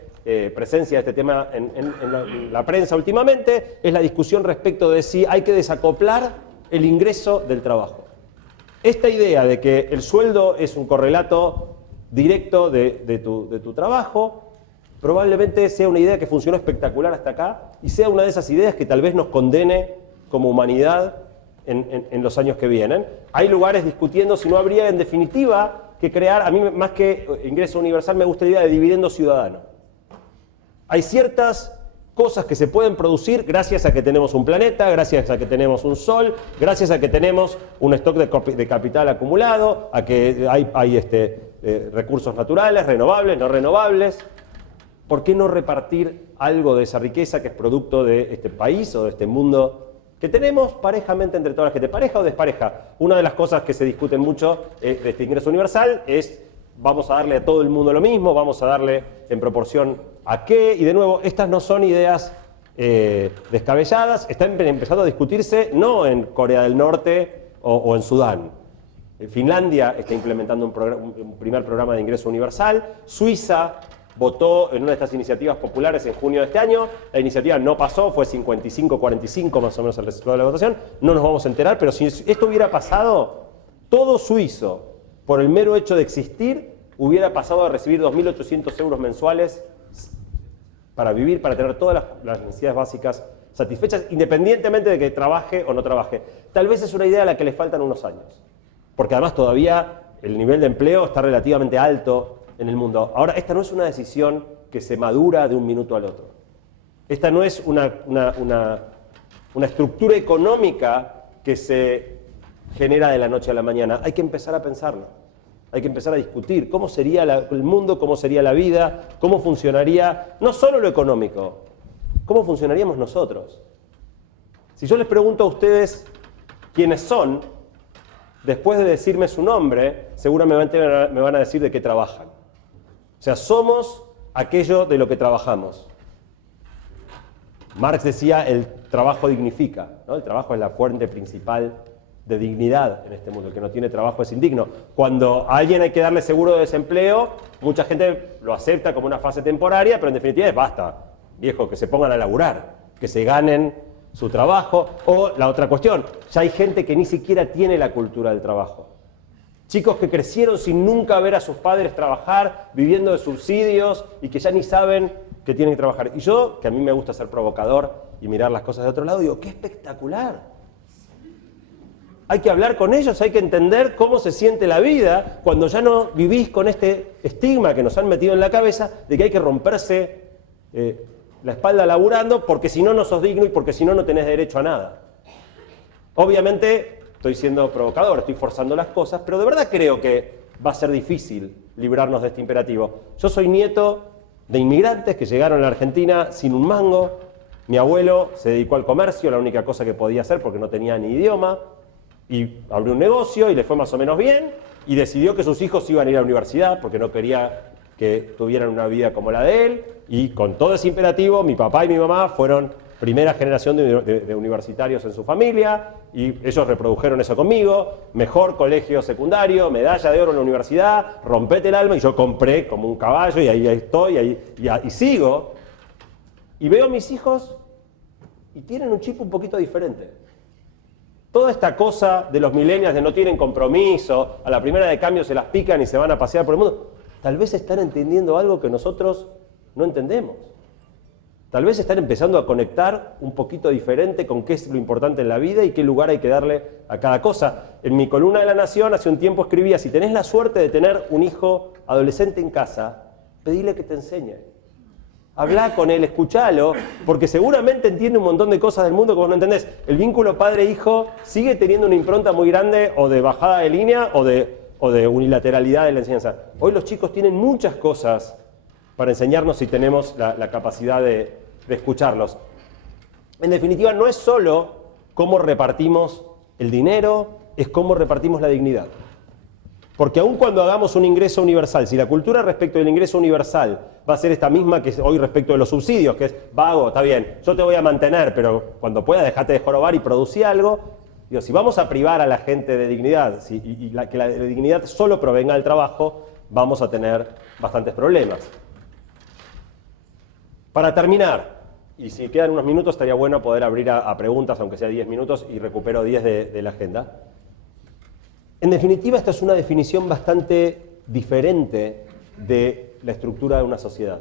presencia de este tema en la prensa últimamente, es la discusión respecto de si hay que desacoplar el ingreso del trabajo. Esta idea de que el sueldo es un correlato directo de tu trabajo, probablemente sea una idea que funcionó espectacular hasta acá y sea una de esas ideas que tal vez nos condene como humanidad en los años que vienen. Hay lugares discutiendo si no habría en definitiva que crear, a mí más que ingreso universal me gusta la idea de dividendo ciudadano. Hay ciertas cosas que se pueden producir gracias a que tenemos un planeta, gracias a que tenemos un sol, gracias a que tenemos un stock de capital acumulado, a que hay recursos naturales, renovables, no renovables. ¿Por qué no repartir algo de esa riqueza que es producto de este país o de este mundo que tenemos parejamente entre toda la gente, pareja o despareja? Una de las cosas que se discuten mucho de este ingreso universal es vamos a darle a todo el mundo lo mismo, vamos a darle en proporción a qué, y de nuevo, estas no son ideas descabelladas, están empezando a discutirse no en Corea del Norte o en Sudán. Finlandia está implementando un primer programa de ingreso universal, Suiza votó en una de estas iniciativas populares en junio de este año, la iniciativa no pasó, fue 55-45 más o menos el resultado de la votación, no nos vamos a enterar, pero si esto hubiera pasado, todo suizo, por el mero hecho de existir, hubiera pasado a recibir 2.800 euros mensuales para vivir, para tener todas las necesidades básicas satisfechas, independientemente de que trabaje o no trabaje. Tal vez es una idea a la que le faltan unos años, porque además todavía el nivel de empleo está relativamente alto en el mundo. Ahora, esta no es una decisión que se madura de un minuto al otro. Esta no es una estructura económica que se genera de la noche a la mañana. Hay que empezar a pensarlo. Hay que empezar a discutir cómo sería el mundo, cómo sería la vida, cómo funcionaría, no solo lo económico, cómo funcionaríamos nosotros. Si yo les pregunto a ustedes quiénes son, después de decirme su nombre, seguramente me van a decir de qué trabajan. O sea, somos aquello de lo que trabajamos. Marx decía, el trabajo dignifica, ¿no? El trabajo es la fuente principal de dignidad en este mundo. El que no tiene trabajo es indigno. Cuando a alguien hay que darle seguro de desempleo, mucha gente lo acepta como una fase temporaria, pero en definitiva es basta, viejo, que se pongan a laburar, que se ganen su trabajo. O la otra cuestión, ya hay gente que ni siquiera tiene la cultura del trabajo. Chicos que crecieron sin nunca ver a sus padres trabajar, viviendo de subsidios y que ya ni saben que tienen que trabajar. Y yo, que a mí me gusta ser provocador y mirar las cosas de otro lado, digo, ¡qué espectacular! Hay que hablar con ellos, hay que entender cómo se siente la vida cuando ya no vivís con este estigma que nos han metido en la cabeza de que hay que romperse la espalda laburando porque si no, no sos digno y porque si no, no tenés derecho a nada. Obviamente, estoy siendo provocador, estoy forzando las cosas, pero de verdad creo que va a ser difícil librarnos de este imperativo. Yo soy nieto de inmigrantes que llegaron a la Argentina sin un mango. Mi abuelo se dedicó al comercio, la única cosa que podía hacer porque no tenía ni idioma. Y abrió un negocio y le fue más o menos bien y decidió que sus hijos iban a ir a la universidad porque no quería que tuvieran una vida como la de él, y con todo ese imperativo mi papá y mi mamá fueron primera generación de universitarios en su familia y ellos reprodujeron eso conmigo, mejor colegio secundario, medalla de oro en la universidad, rompete el alma, y yo compré como un caballo y ahí estoy y sigo y veo a mis hijos y tienen un chip un poquito diferente. Toda esta cosa de los millennials de no tienen compromiso, a la primera de cambio se las pican y se van a pasear por el mundo, tal vez están entendiendo algo que nosotros no entendemos. Tal vez están empezando a conectar un poquito diferente con qué es lo importante en la vida y qué lugar hay que darle a cada cosa. En mi columna de La Nación hace un tiempo escribía, si tenés la suerte de tener un hijo adolescente en casa, pedile que te enseñe. Hablá con él, escuchalo, porque seguramente entiende un montón de cosas del mundo que vos no entendés. El vínculo padre-hijo sigue teniendo una impronta muy grande o de bajada de línea o de unilateralidad de la enseñanza. Hoy los chicos tienen muchas cosas para enseñarnos si tenemos la capacidad de escucharlos. En definitiva, no es solo cómo repartimos el dinero, es cómo repartimos la dignidad. Porque aun cuando hagamos un ingreso universal, si la cultura respecto del ingreso universal va a ser esta misma que hoy respecto de los subsidios, que es vago, está bien, yo te voy a mantener, pero cuando puedas dejate de jorobar y producir algo, digo, si vamos a privar a la gente de dignidad que la dignidad solo provenga del trabajo, vamos a tener bastantes problemas. Para terminar, y si quedan unos minutos estaría bueno poder abrir a preguntas, aunque sea 10 minutos, y recupero 10 de la agenda. En definitiva, esta es una definición bastante diferente de la estructura de una sociedad.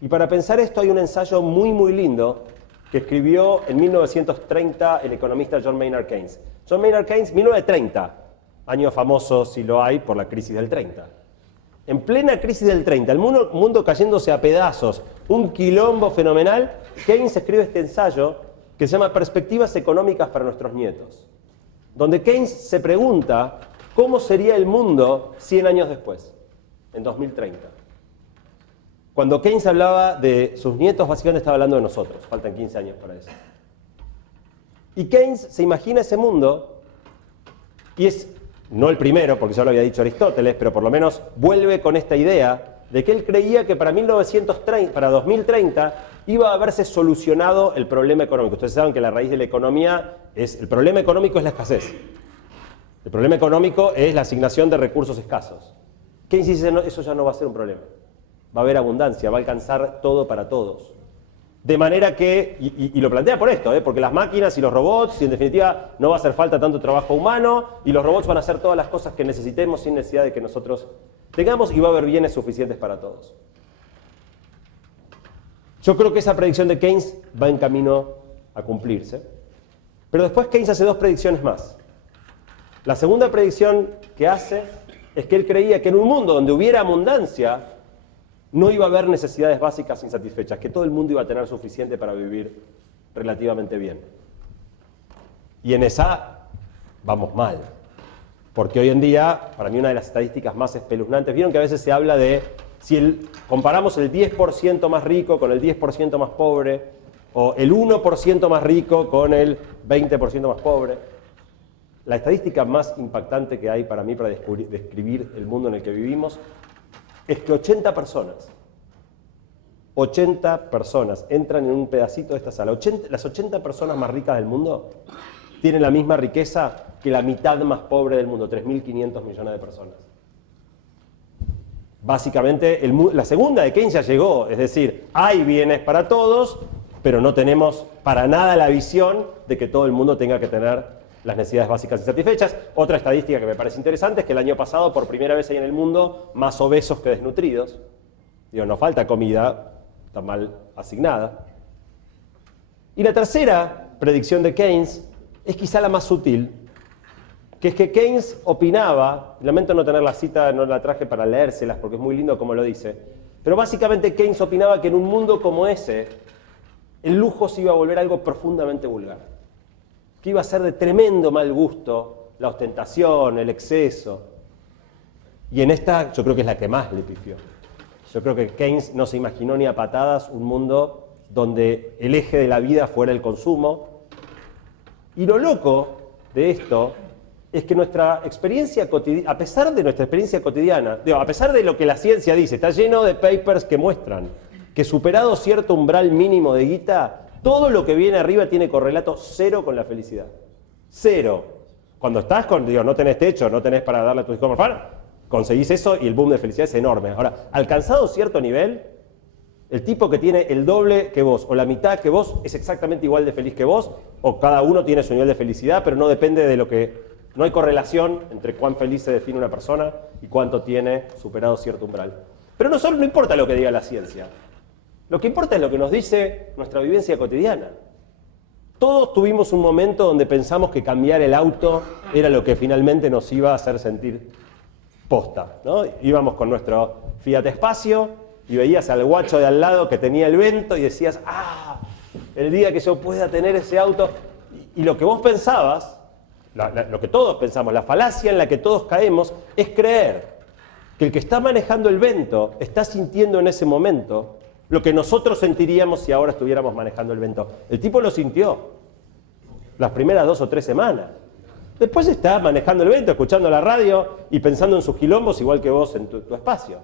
Y para pensar esto hay un ensayo muy muy lindo que escribió en 1930 el economista John Maynard Keynes. John Maynard Keynes, 1930, año famoso si lo hay por la crisis del 30. En plena crisis del 30, el mundo cayéndose a pedazos, un quilombo fenomenal, Keynes escribe este ensayo que se llama Perspectivas económicas para nuestros nietos, donde Keynes se pregunta cómo sería el mundo 100 años después, en 2030. Cuando Keynes hablaba de sus nietos, básicamente estaba hablando de nosotros, faltan 15 años para eso. Y Keynes se imagina ese mundo, y es no el primero, porque ya lo había dicho Aristóteles, pero por lo menos vuelve con esta idea de que él creía que para 2030 iba a haberse solucionado el problema económico. Ustedes saben que la raíz de la economía el problema económico es la escasez. El problema económico es la asignación de recursos escasos. Keynes dice, no, eso ya no va a ser un problema. Va a haber abundancia, va a alcanzar todo para todos. De manera que, y lo plantea por esto, porque las máquinas y los robots, y en definitiva no va a hacer falta tanto trabajo humano, y los robots van a hacer todas las cosas que necesitemos sin necesidad de que nosotros tengamos, y va a haber bienes suficientes para todos. Yo creo que esa predicción de Keynes va en camino a cumplirse. Pero después Keynes hace dos predicciones más. La segunda predicción que hace es que él creía que en un mundo donde hubiera abundancia, no iba a haber necesidades básicas insatisfechas, que todo el mundo iba a tener suficiente para vivir relativamente bien. Y en esa vamos mal. Porque hoy en día, para mí una de las estadísticas más espeluznantes, vieron que a veces se habla de si comparamos el 10% más rico con el 10% más pobre, o el 1% más rico con el 20% más pobre. La estadística más impactante que hay para mí para describir el mundo en el que vivimos es que 80 personas entran en un pedacito de esta sala. Las 80 personas más ricas del mundo tienen la misma riqueza que la mitad más pobre del mundo, 3.500 millones de personas. Básicamente, la segunda de Keynes ya llegó, es decir, hay bienes para todos, pero no tenemos para nada la visión de que todo el mundo tenga que tener las necesidades básicas insatisfechas. Otra estadística que me parece interesante es que el año pasado, por primera vez hay en el mundo, más obesos que desnutridos. Digo, no falta comida, está mal asignada. Y la tercera predicción de Keynes es quizá la más sutil, que es que Keynes opinaba, lamento no tener la cita, no la traje para leérselas porque es muy lindo como lo dice, pero básicamente Keynes opinaba que en un mundo como ese, el lujo se iba a volver algo profundamente vulgar, que iba a ser de tremendo mal gusto, la ostentación, el exceso. Y en esta yo creo que es la que más le pifió. Yo creo que Keynes no se imaginó ni a patadas un mundo donde el eje de la vida fuera el consumo. Y lo loco de esto es que nuestra experiencia cotidiana, a pesar de nuestra experiencia cotidiana, a pesar de lo que la ciencia dice, está lleno de papers que muestran que superado cierto umbral mínimo de guita, todo lo que viene arriba tiene correlato cero con la felicidad. Cero. Cuando estás con, no tenés techo, no tenés para darle a tus hijos morfar, conseguís eso y el boom de felicidad es enorme. Ahora, alcanzado cierto nivel, el tipo que tiene el doble que vos o la mitad que vos es exactamente igual de feliz que vos, o cada uno tiene su nivel de felicidad, pero no depende de lo que... No hay correlación entre cuán feliz se define una persona y cuánto tiene superado cierto umbral. Pero no importa lo que diga la ciencia. Lo que importa es lo que nos dice nuestra vivencia cotidiana. Todos tuvimos un momento donde pensamos que cambiar el auto era lo que finalmente nos iba a hacer sentir posta, ¿no? Íbamos con nuestro Fiat Espacio y veías al guacho de al lado que tenía el Vento y decías, ¡ah! El día que yo pueda tener ese auto. Y lo que vos pensabas, lo que todos pensamos, la falacia en la que todos caemos, es creer que el que está manejando el Vento está sintiendo en ese momento lo que nosotros sentiríamos si ahora estuviéramos manejando el Vento. El tipo lo sintió las primeras 2 o 3 semanas. Después está manejando el Vento, escuchando la radio y pensando en sus quilombos igual que vos en tu espacio.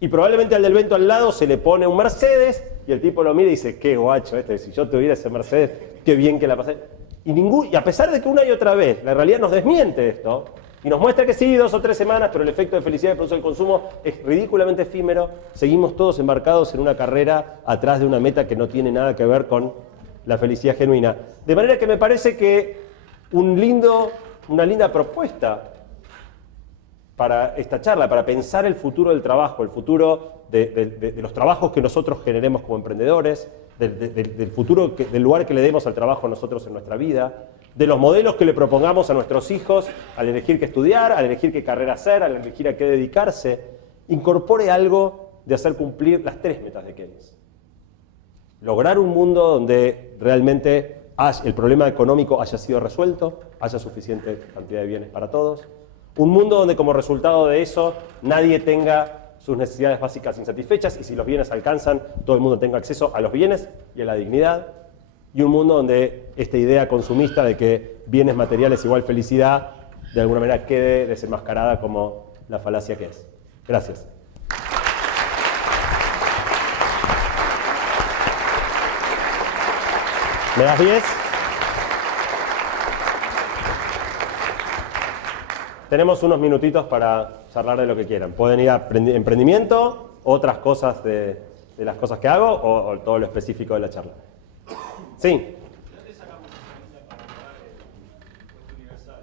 Y probablemente al del Vento al lado se le pone un Mercedes y el tipo lo mira y dice, qué guacho si yo tuviera ese Mercedes, qué bien que la pasé. Y a pesar de que una y otra vez la realidad nos desmiente esto, y nos muestra que sí, 2 o 3 semanas, pero el efecto de felicidad que produce el consumo es ridículamente efímero, seguimos todos embarcados en una carrera atrás de una meta que no tiene nada que ver con la felicidad genuina. De manera que me parece que una linda propuesta para esta charla, para pensar el futuro del trabajo, el futuro de los trabajos que nosotros generemos como emprendedores, del futuro, del lugar que le demos al trabajo nosotros en nuestra vida, de los modelos que le propongamos a nuestros hijos al elegir qué estudiar, al elegir qué carrera hacer, al elegir a qué dedicarse, incorpore algo de hacer cumplir las 3 metas de Keynes. Lograr un mundo donde realmente el problema económico haya sido resuelto, haya suficiente cantidad de bienes para todos. Un mundo donde como resultado de eso nadie tenga sus necesidades básicas insatisfechas y si los bienes alcanzan, todo el mundo tenga acceso a los bienes y a la dignidad. Y un mundo donde esta idea consumista de que bienes materiales igual felicidad, de alguna manera quede desenmascarada como la falacia que es. Gracias. ¿Me das 10? Tenemos unos minutitos para charlar de lo que quieran. Pueden ir a emprendimiento, otras cosas de las cosas que hago o todo lo específico de la charla. Sí. ¿De dónde sacamos una para lograr el impuesto universal?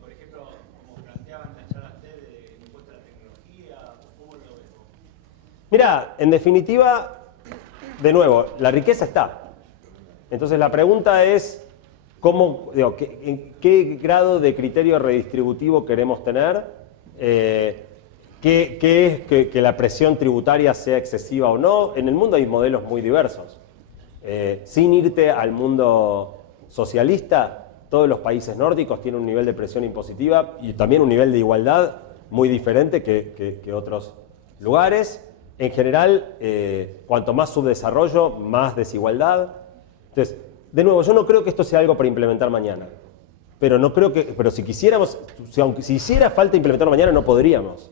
Por ejemplo, como planteaban en la charla ustedes, el impuesto a la tecnología, ¿cómo lo vemos? Mira, en definitiva, de nuevo, la riqueza está. Entonces la pregunta es, ¿en qué grado de criterio redistributivo queremos tener? ¿Qué es que la presión tributaria sea excesiva o no? En el mundo hay modelos muy diversos. Sin irte al mundo socialista, todos los países nórdicos tienen un nivel de presión impositiva y también un nivel de igualdad muy diferente que otros lugares. En general, cuanto más subdesarrollo, más desigualdad. Entonces, de nuevo, yo no creo que esto sea algo para implementar mañana. Pero si quisiéramos, si hiciera falta implementarlo mañana, no podríamos.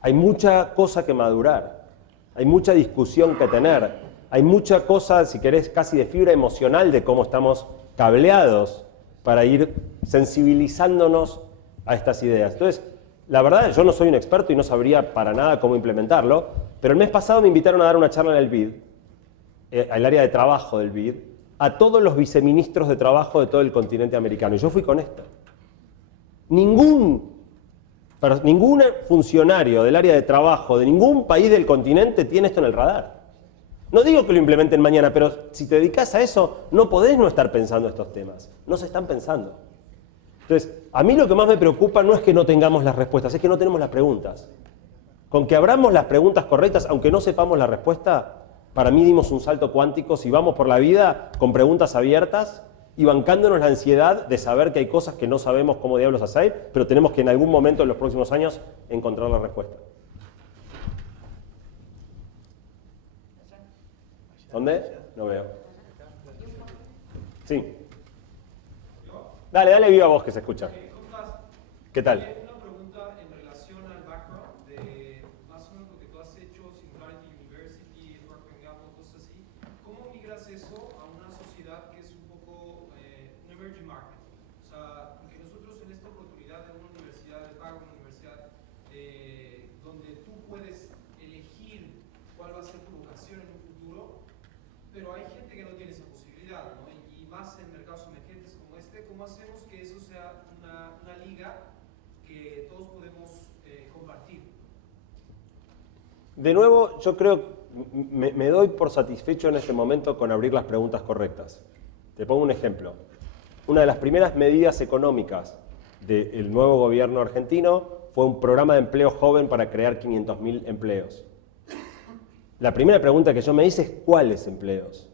Hay mucha cosa que madurar, hay mucha discusión que tener, hay mucha cosa, si querés, casi de fibra emocional de cómo estamos cableados para ir sensibilizándonos a estas ideas. Entonces, la verdad, yo no soy un experto y no sabría para nada cómo implementarlo, pero el mes pasado me invitaron a dar una charla en el BID, al área de trabajo del BID, a todos los viceministros de trabajo de todo el continente americano. Y yo fui con esto. Ningún funcionario del área de trabajo de ningún país del continente tiene esto en el radar. No digo que lo implementen mañana, pero si te dedicas a eso, no podés no estar pensando estos temas. No se están pensando. Entonces, a mí lo que más me preocupa no es que no tengamos las respuestas, es que no tenemos las preguntas. Con que abramos las preguntas correctas, aunque no sepamos la respuesta, para mí dimos un salto cuántico si vamos por la vida con preguntas abiertas y bancándonos la ansiedad de saber que hay cosas que no sabemos cómo diablos hacer, pero tenemos que en algún momento en los próximos años encontrar la respuesta. ¿Dónde? No veo. Sí. Dale viva voz que se escucha. ¿Qué tal? Una pregunta en relación al background de más o menos lo que tú has hecho, Singularity University, Procter & Gamble, cosas así. ¿Cómo migras eso a una sociedad que es un poco un emerging market? O sea, porque nosotros en esta oportunidad de una universidad de pago, una universidad donde tú puedes elegir cuál va a ser tu vocación en un futuro, pero hay gente que no tiene esa posibilidad, ¿no? Y más en mercados emergentes como este, ¿cómo hacemos que eso sea una liga que todos podemos compartir? De nuevo, yo creo, me doy por satisfecho en este momento con abrir las preguntas correctas. Te pongo un ejemplo. Una de las primeras medidas económicas del nuevo gobierno argentino fue un programa de empleo joven para crear 500.000 empleos. La primera pregunta que yo me hice es ¿cuáles empleos?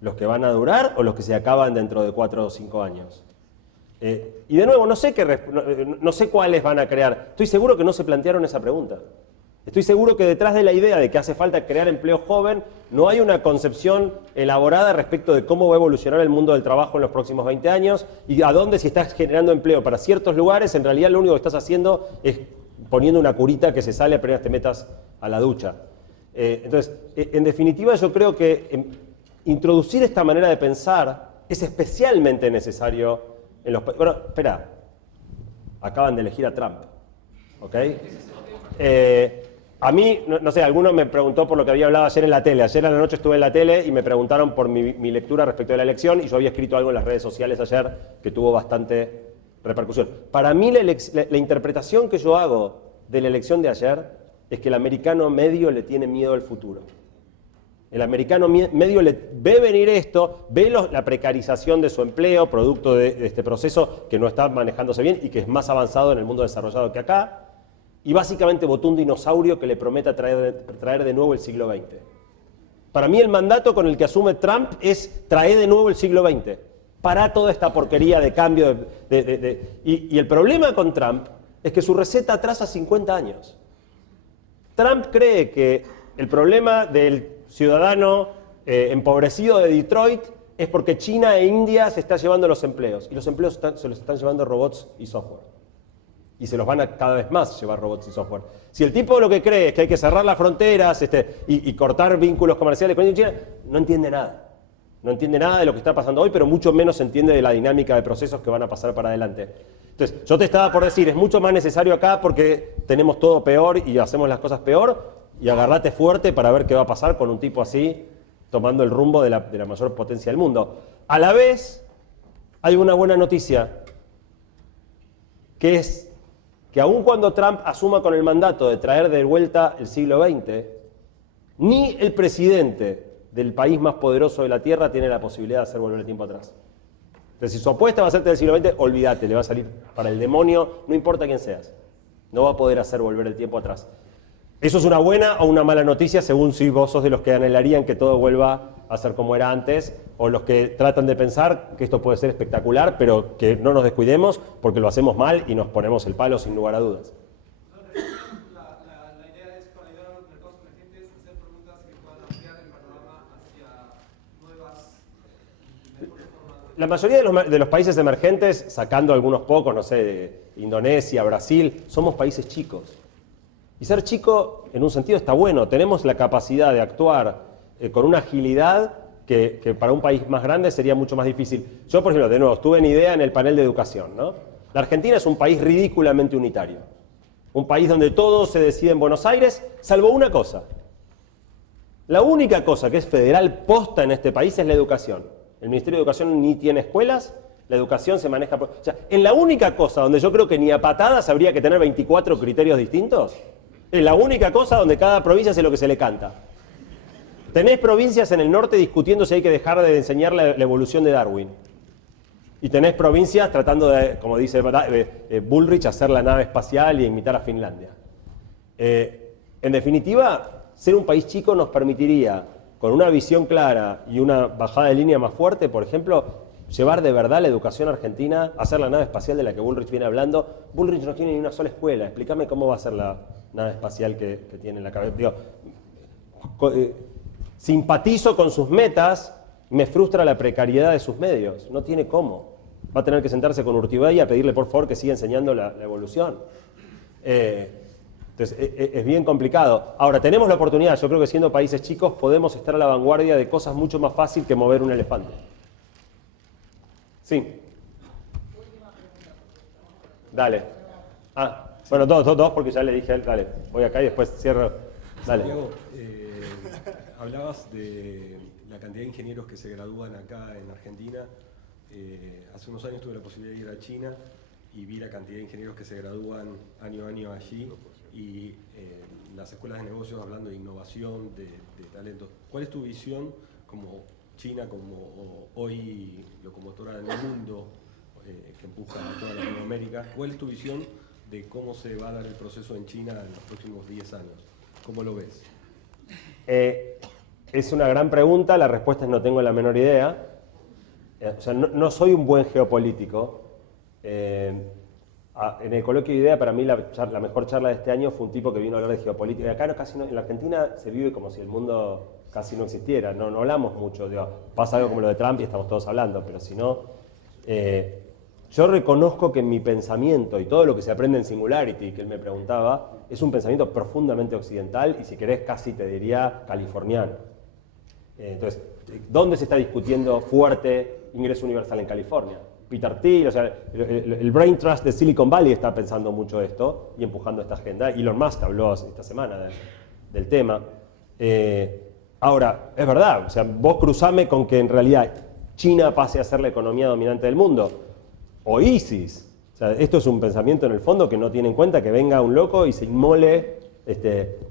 ¿Los que van a durar o los que se acaban dentro de 4 o 5 años? Y de nuevo, no sé cuáles van a crear. Estoy seguro que no se plantearon esa pregunta. Estoy seguro que detrás de la idea de que hace falta crear empleo joven, no hay una concepción elaborada respecto de cómo va a evolucionar el mundo del trabajo en los próximos 20 años y a dónde, si estás generando empleo para ciertos lugares, en realidad lo único que estás haciendo es poniendo una curita que se sale apenas te metas a la ducha. Entonces, en definitiva, yo creo que introducir esta manera de pensar es especialmente necesario en los... Bueno, espera, acaban de elegir a Trump, ¿ok? A mí, no sé, alguno me preguntó por lo que había hablado ayer en la tele. Ayer a la noche estuve en la tele y me preguntaron por mi lectura respecto de la elección y yo había escrito algo en las redes sociales ayer que tuvo bastante repercusión. Para mí la interpretación que yo hago de la elección de ayer es que el americano medio le tiene miedo al futuro. El americano medio ve venir esto, ve la precarización de su empleo, producto de este proceso que no está manejándose bien y que es más avanzado en el mundo desarrollado que acá, y básicamente votó un dinosaurio que le promete traer de nuevo el siglo XX. Para mí el mandato con el que asume Trump es traer de nuevo el siglo XX. Para toda esta porquería de cambio. Y el problema con Trump es que su receta atrasa 50 años. Trump cree que el problema del ciudadano empobrecido de Detroit es porque China e India se están llevando los empleos. Y los empleos se los están llevando robots y software. Y se los van a cada vez más llevar robots y software. Si el tipo lo que cree es que hay que cerrar las fronteras y cortar vínculos comerciales con China, no entiende nada. No entiende nada de lo que está pasando hoy, pero mucho menos entiende de la dinámica de procesos que van a pasar para adelante. Entonces, yo te estaba por decir, es mucho más necesario acá porque tenemos todo peor y hacemos las cosas peor, y agarrate fuerte para ver qué va a pasar con un tipo así, tomando el rumbo de la mayor potencia del mundo. A la vez, hay una buena noticia, que es que aun cuando Trump asuma con el mandato de traer de vuelta el siglo XX, ni el presidente del país más poderoso de la Tierra tiene la posibilidad de hacer volver el tiempo atrás. Entonces, si su apuesta va a ser del siglo XX, olvídate, le va a salir para el demonio, no importa quién seas. No va a poder hacer volver el tiempo atrás. ¿Eso es una buena o una mala noticia según si vos sos de los que anhelarían que todo vuelva a ser como era antes, o los que tratan de pensar que esto puede ser espectacular, pero que no nos descuidemos porque lo hacemos mal y nos ponemos el palo sin lugar a dudas. La idea es para ayudar a los mercados emergentes, hacer preguntas que puedan ampliar el panorama hacia nuevas y mejores formas. La mayoría de los países emergentes, sacando algunos pocos, no sé, de Indonesia, Brasil, somos países chicos. Y ser chico, en un sentido, está bueno. Tenemos la capacidad de actuar con una agilidad que para un país más grande sería mucho más difícil. Yo, por ejemplo, de nuevo, estuve en idea en el panel de educación, ¿no? La Argentina es un país ridículamente unitario. Un país donde todo se decide en Buenos Aires, salvo una cosa. La única cosa que es federal posta en este país es la educación. El Ministerio de Educación ni tiene escuelas, la educación se maneja por... O sea, en la única cosa donde yo creo que ni a patadas habría que tener 24 criterios distintos, es la única cosa donde cada provincia hace lo que se le canta. Tenés provincias en el norte discutiendo si hay que dejar de enseñar la evolución de Darwin. Y tenés provincias tratando de, como dice Bullrich, hacer la nave espacial y imitar a Finlandia. En definitiva, ser un país chico nos permitiría, con una visión clara y una bajada de línea más fuerte, por ejemplo, llevar de verdad la educación argentina, hacer la nave espacial de la que Bullrich viene hablando. Bullrich no tiene ni una sola escuela. Explícame cómo va a ser la nave espacial que tiene en la cabeza. Digo, simpatizo con sus metas, me frustra la precariedad de sus medios. No tiene cómo. Va a tener que sentarse con Urtibay a pedirle por favor que siga enseñando la evolución. Entonces, es bien complicado. Ahora, tenemos la oportunidad, yo creo que siendo países chicos podemos estar a la vanguardia de cosas mucho más fáciles que mover un elefante. Sí. Dale. Bueno, dos, porque ya le dije a él, dale, voy acá y después cierro. Dale. Santiago, hablabas de la cantidad de ingenieros que se gradúan acá en Argentina. Hace unos años tuve la posibilidad de ir a China y vi la cantidad de ingenieros que se gradúan año a año allí y las escuelas de negocios hablando de innovación, de talento. ¿Cuál es tu visión como China, como hoy locomotora del mundo que empuja a toda Latinoamérica? ¿Cuál es tu visión de cómo se va a dar el proceso en China en los próximos 10 años? ¿Cómo lo ves? Es una gran pregunta, la respuesta es no tengo la menor idea. O sea, no soy un buen geopolítico. En el coloquio de idea, para mí la mejor charla de este año fue un tipo que vino a hablar de geopolítica. Acá en la Argentina se vive como si el mundo casi no existiera, no hablamos mucho. Digo, pasa algo como lo de Trump y estamos todos hablando, pero si no... yo reconozco que mi pensamiento y todo lo que se aprende en Singularity, que él me preguntaba, es un pensamiento profundamente occidental y si querés casi te diría californiano. Entonces, ¿dónde se está discutiendo fuerte ingreso universal? En California. Peter Thiel, o sea, el Brain Trust de Silicon Valley está pensando mucho esto y empujando esta agenda. Elon Musk habló esta semana del tema. Ahora, es verdad, o sea, vos cruzame con que en realidad China pase a ser la economía dominante del mundo. O ISIS. O sea, esto es un pensamiento en el fondo que no tiene en cuenta que venga un loco y se inmole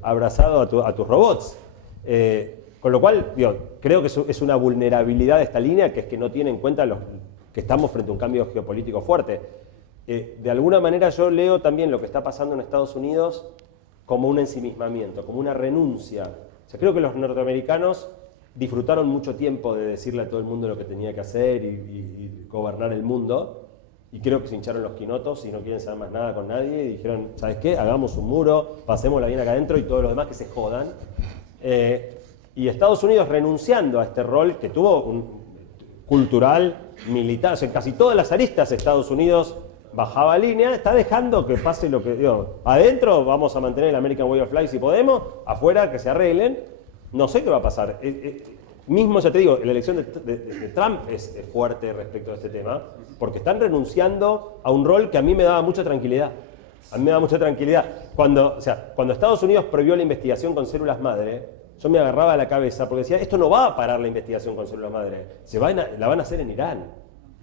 abrazado a tus robots. Con lo cual, digo, creo que es una vulnerabilidad de esta línea, que es que no tiene en cuenta que estamos frente a un cambio geopolítico fuerte. De alguna manera yo leo también lo que está pasando en Estados Unidos como un ensimismamiento, como una renuncia. O sea, creo que los norteamericanos disfrutaron mucho tiempo de decirle a todo el mundo lo que tenía que hacer y gobernar el mundo, y creo que se hincharon los quinotos y no quieren saber más nada con nadie, y dijeron, ¿sabes qué? Hagamos un muro, pasémosla bien acá adentro y todos los demás que se jodan. Y Estados Unidos renunciando a este rol que tuvo un cultural, militar, o sea, en casi todas las aristas Estados Unidos bajaba línea, está dejando que pase lo que... Digo, adentro vamos a mantener el American Way of Life si podemos, afuera que se arreglen, no sé qué va a pasar. Mismo, ya te digo, la elección de Trump es fuerte respecto a este tema, porque están renunciando a un rol que a mí me daba mucha tranquilidad. A mí me daba mucha tranquilidad. Cuando Estados Unidos prohibió la investigación con células madre, yo me agarraba a la cabeza porque decía, esto no va a parar la investigación con células madre, la van a hacer en Irán.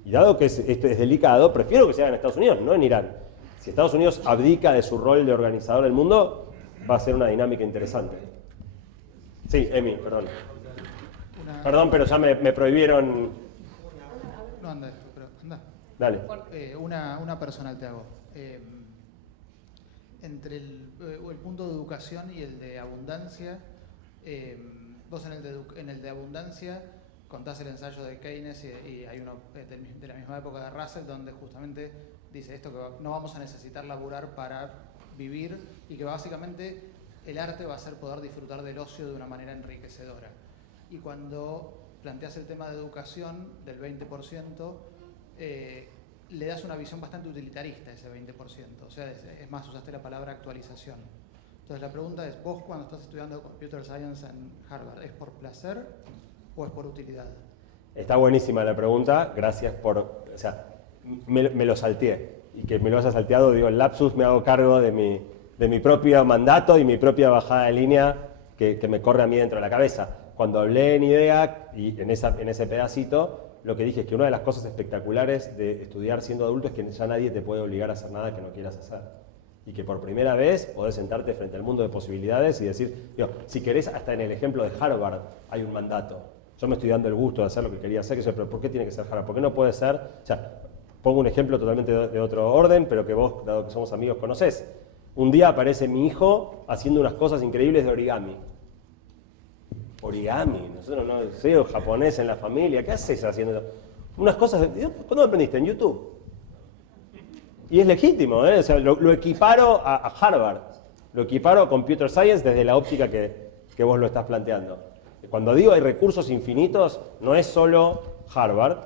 Y dado que esto es delicado, prefiero que se haga en Estados Unidos, no en Irán. Si Estados Unidos abdica de su rol de organizador del mundo, va a ser una dinámica interesante. Sí, Emi, perdón. Perdón, pero ya me prohibieron... No anda esto, pero anda. Dale. Una personal te hago. Entre el punto de educación y el de abundancia, Vos en el de abundancia contás el ensayo de Keynes y hay uno de la misma época de Russell donde justamente dice esto que no vamos a necesitar laburar para vivir y que básicamente el arte va a ser poder disfrutar del ocio de una manera enriquecedora. Y cuando planteas el tema de educación del 20%, le das una visión bastante utilitarista a ese 20%. O sea, es más, usaste la palabra actualización. Entonces la pregunta es, vos cuando estás estudiando Computer Science en Harvard, ¿es por placer o es por utilidad? Está buenísima la pregunta, gracias por... O sea, me lo salteé. Y que me lo haya salteado, digo, el lapsus, me hago cargo de mi propio mandato y mi propia bajada de línea que me corre a mí dentro de la cabeza. Cuando hablé en IDEA y en ese pedacito, lo que dije es que una de las cosas espectaculares de estudiar siendo adulto es que ya nadie te puede obligar a hacer nada que no quieras hacer. Y que por primera vez podés sentarte frente al mundo de posibilidades y decir, digo, si querés, hasta en el ejemplo de Harvard hay un mandato. Yo me estoy dando el gusto de hacer lo que quería hacer, pero ¿por qué tiene que ser Harvard? ¿Por qué no puede ser? O sea, pongo un ejemplo totalmente de otro orden, pero que vos, dado que somos amigos, conocés. Un día aparece mi hijo haciendo unas cosas increíbles de origami. Origami, nosotros no sé, japonés en la familia, ¿qué haces haciendo eso? Unas cosas, ¿cuándo aprendiste? En YouTube. Y es legítimo, ¿eh? O sea, lo equiparo a Harvard, lo equiparo a Computer Science desde la óptica que vos lo estás planteando. Cuando digo hay recursos infinitos, no es solo Harvard.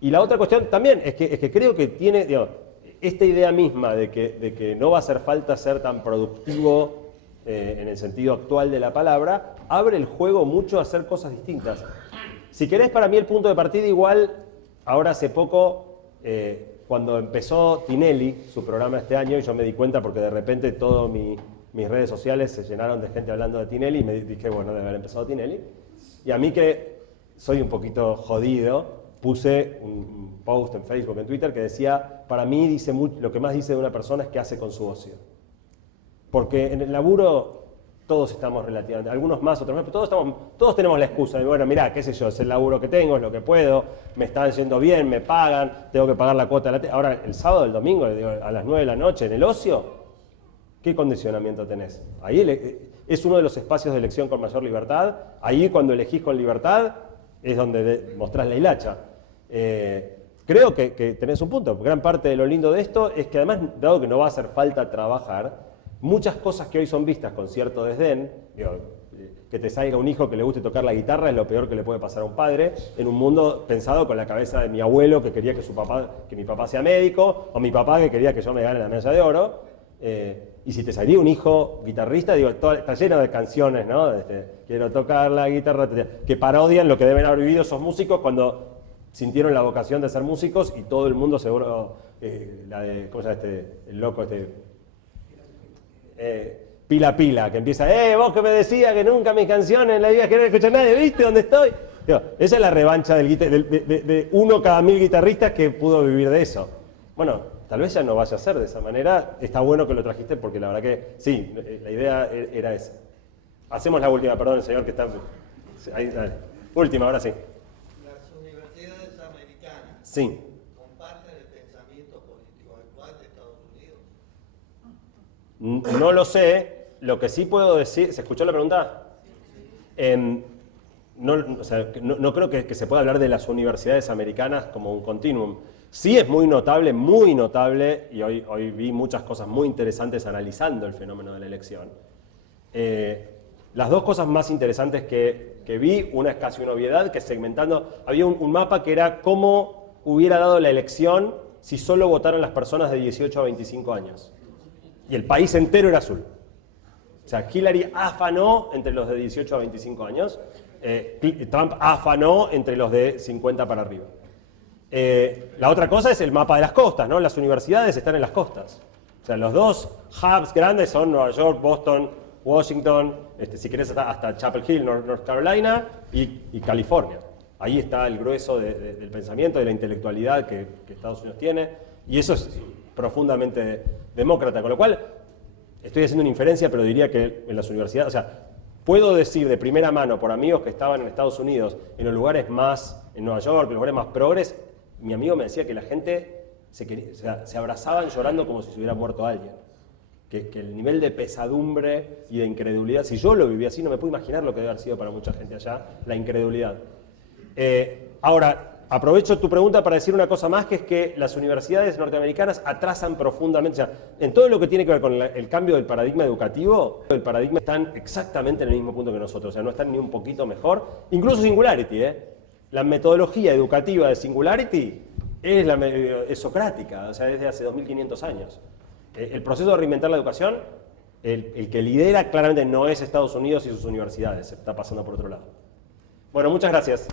Y la otra cuestión también es que creo que tiene, digo, esta idea misma de que no va a hacer falta ser tan productivo en el sentido actual de la palabra, abre el juego mucho a hacer cosas distintas. Si querés, para mí el punto de partida igual, ahora hace poco, cuando empezó Tinelli, su programa este año, y yo me di cuenta porque de repente todas mis redes sociales se llenaron de gente hablando de Tinelli, y me dije, bueno, debe haber empezado Tinelli. Y a mí que soy un poquito jodido, puse un post en Facebook, en Twitter, que decía, para mí dice lo que más dice de una persona es qué hace con su ocio. Porque en el laburo todos estamos relativamente, algunos más, otros menos, pero todos tenemos la excusa de, bueno, mirá, qué sé yo, es el laburo que tengo, es lo que puedo, me están yendo bien, me pagan, tengo que pagar la cuota de la ahora, el sábado, el domingo, a las 9 de la noche, en el ocio, ¿qué condicionamiento tenés? Ahí es uno de los espacios de elección con mayor libertad, ahí cuando elegís con libertad es donde mostrás la hilacha. Creo que tenés un punto, gran parte de lo lindo de esto es que además, dado que no va a hacer falta trabajar, muchas cosas que hoy son vistas con cierto desdén, digo, que te salga un hijo que le guste tocar la guitarra es lo peor que le puede pasar a un padre, en un mundo pensado con la cabeza de mi abuelo que quería que mi papá sea médico, o mi papá que quería que yo me gane la medalla de oro. Y si te salía un hijo guitarrista, digo, está lleno de canciones, ¿no? Quiero tocar la guitarra, que parodian lo que deben haber vivido esos músicos cuando sintieron la vocación de ser músicos y todo el mundo seguro, ¿cómo se llama el loco Pila Pila, que empieza, vos que me decías que nunca mis canciones la ibas a querer escuchar nadie, ¿viste dónde estoy? Digo, esa es la revancha de uno cada 1000 guitarristas que pudo vivir de eso. Bueno, tal vez ya no vaya a ser de esa manera, está bueno que lo trajiste porque la verdad que sí, la idea era esa. Hacemos la última, perdón, el señor que está... Ahí, dale. Última, ahora sí. Las universidades americanas Sí. comparten el pensamiento político actual de Estados Unidos. No lo sé, lo que sí puedo decir... ¿Se escuchó la pregunta? No creo que se pueda hablar de las universidades americanas como un continuum. Sí es muy notable, y hoy vi muchas cosas muy interesantes analizando el fenómeno de la elección. Las dos cosas más interesantes que vi, una es casi una obviedad, que segmentando, había un mapa que era cómo hubiera dado la elección si solo votaron las personas de 18 a 25 años. Y el país entero era azul. O sea, Hillary afanó entre los de 18 a 25 años, Trump afanó entre los de 50 para arriba. La otra cosa es el mapa de las costas, ¿no? Las universidades están en las costas. O sea, los dos hubs grandes son Nueva York, Boston, Washington, si querés hasta Chapel Hill, North Carolina y California. Ahí está el grueso del pensamiento, de la intelectualidad que Estados Unidos tiene, y eso es profundamente demócrata, con lo cual estoy haciendo una inferencia, pero diría que en las universidades, o sea, puedo decir de primera mano por amigos que estaban en Estados Unidos, en los lugares más, en Nueva York, en los lugares más progres, mi amigo me decía que la gente se abrazaban llorando como si se hubiera muerto alguien. que el nivel de pesadumbre y de incredulidad, si yo lo viví así, no me puedo imaginar lo que debe haber sido para mucha gente allá, la incredulidad. Ahora, aprovecho tu pregunta para decir una cosa más, que es que las universidades norteamericanas atrasan profundamente, o sea, en todo lo que tiene que ver con el cambio del paradigma educativo, el paradigma están exactamente en el mismo punto que nosotros, o sea, no están ni un poquito mejor, incluso Singularity, la metodología educativa de Singularity es socrática, o sea, es de hace 2500 años. El proceso de reinventar la educación, el que lidera claramente no es Estados Unidos y sus universidades, se está pasando por otro lado. Bueno, muchas gracias.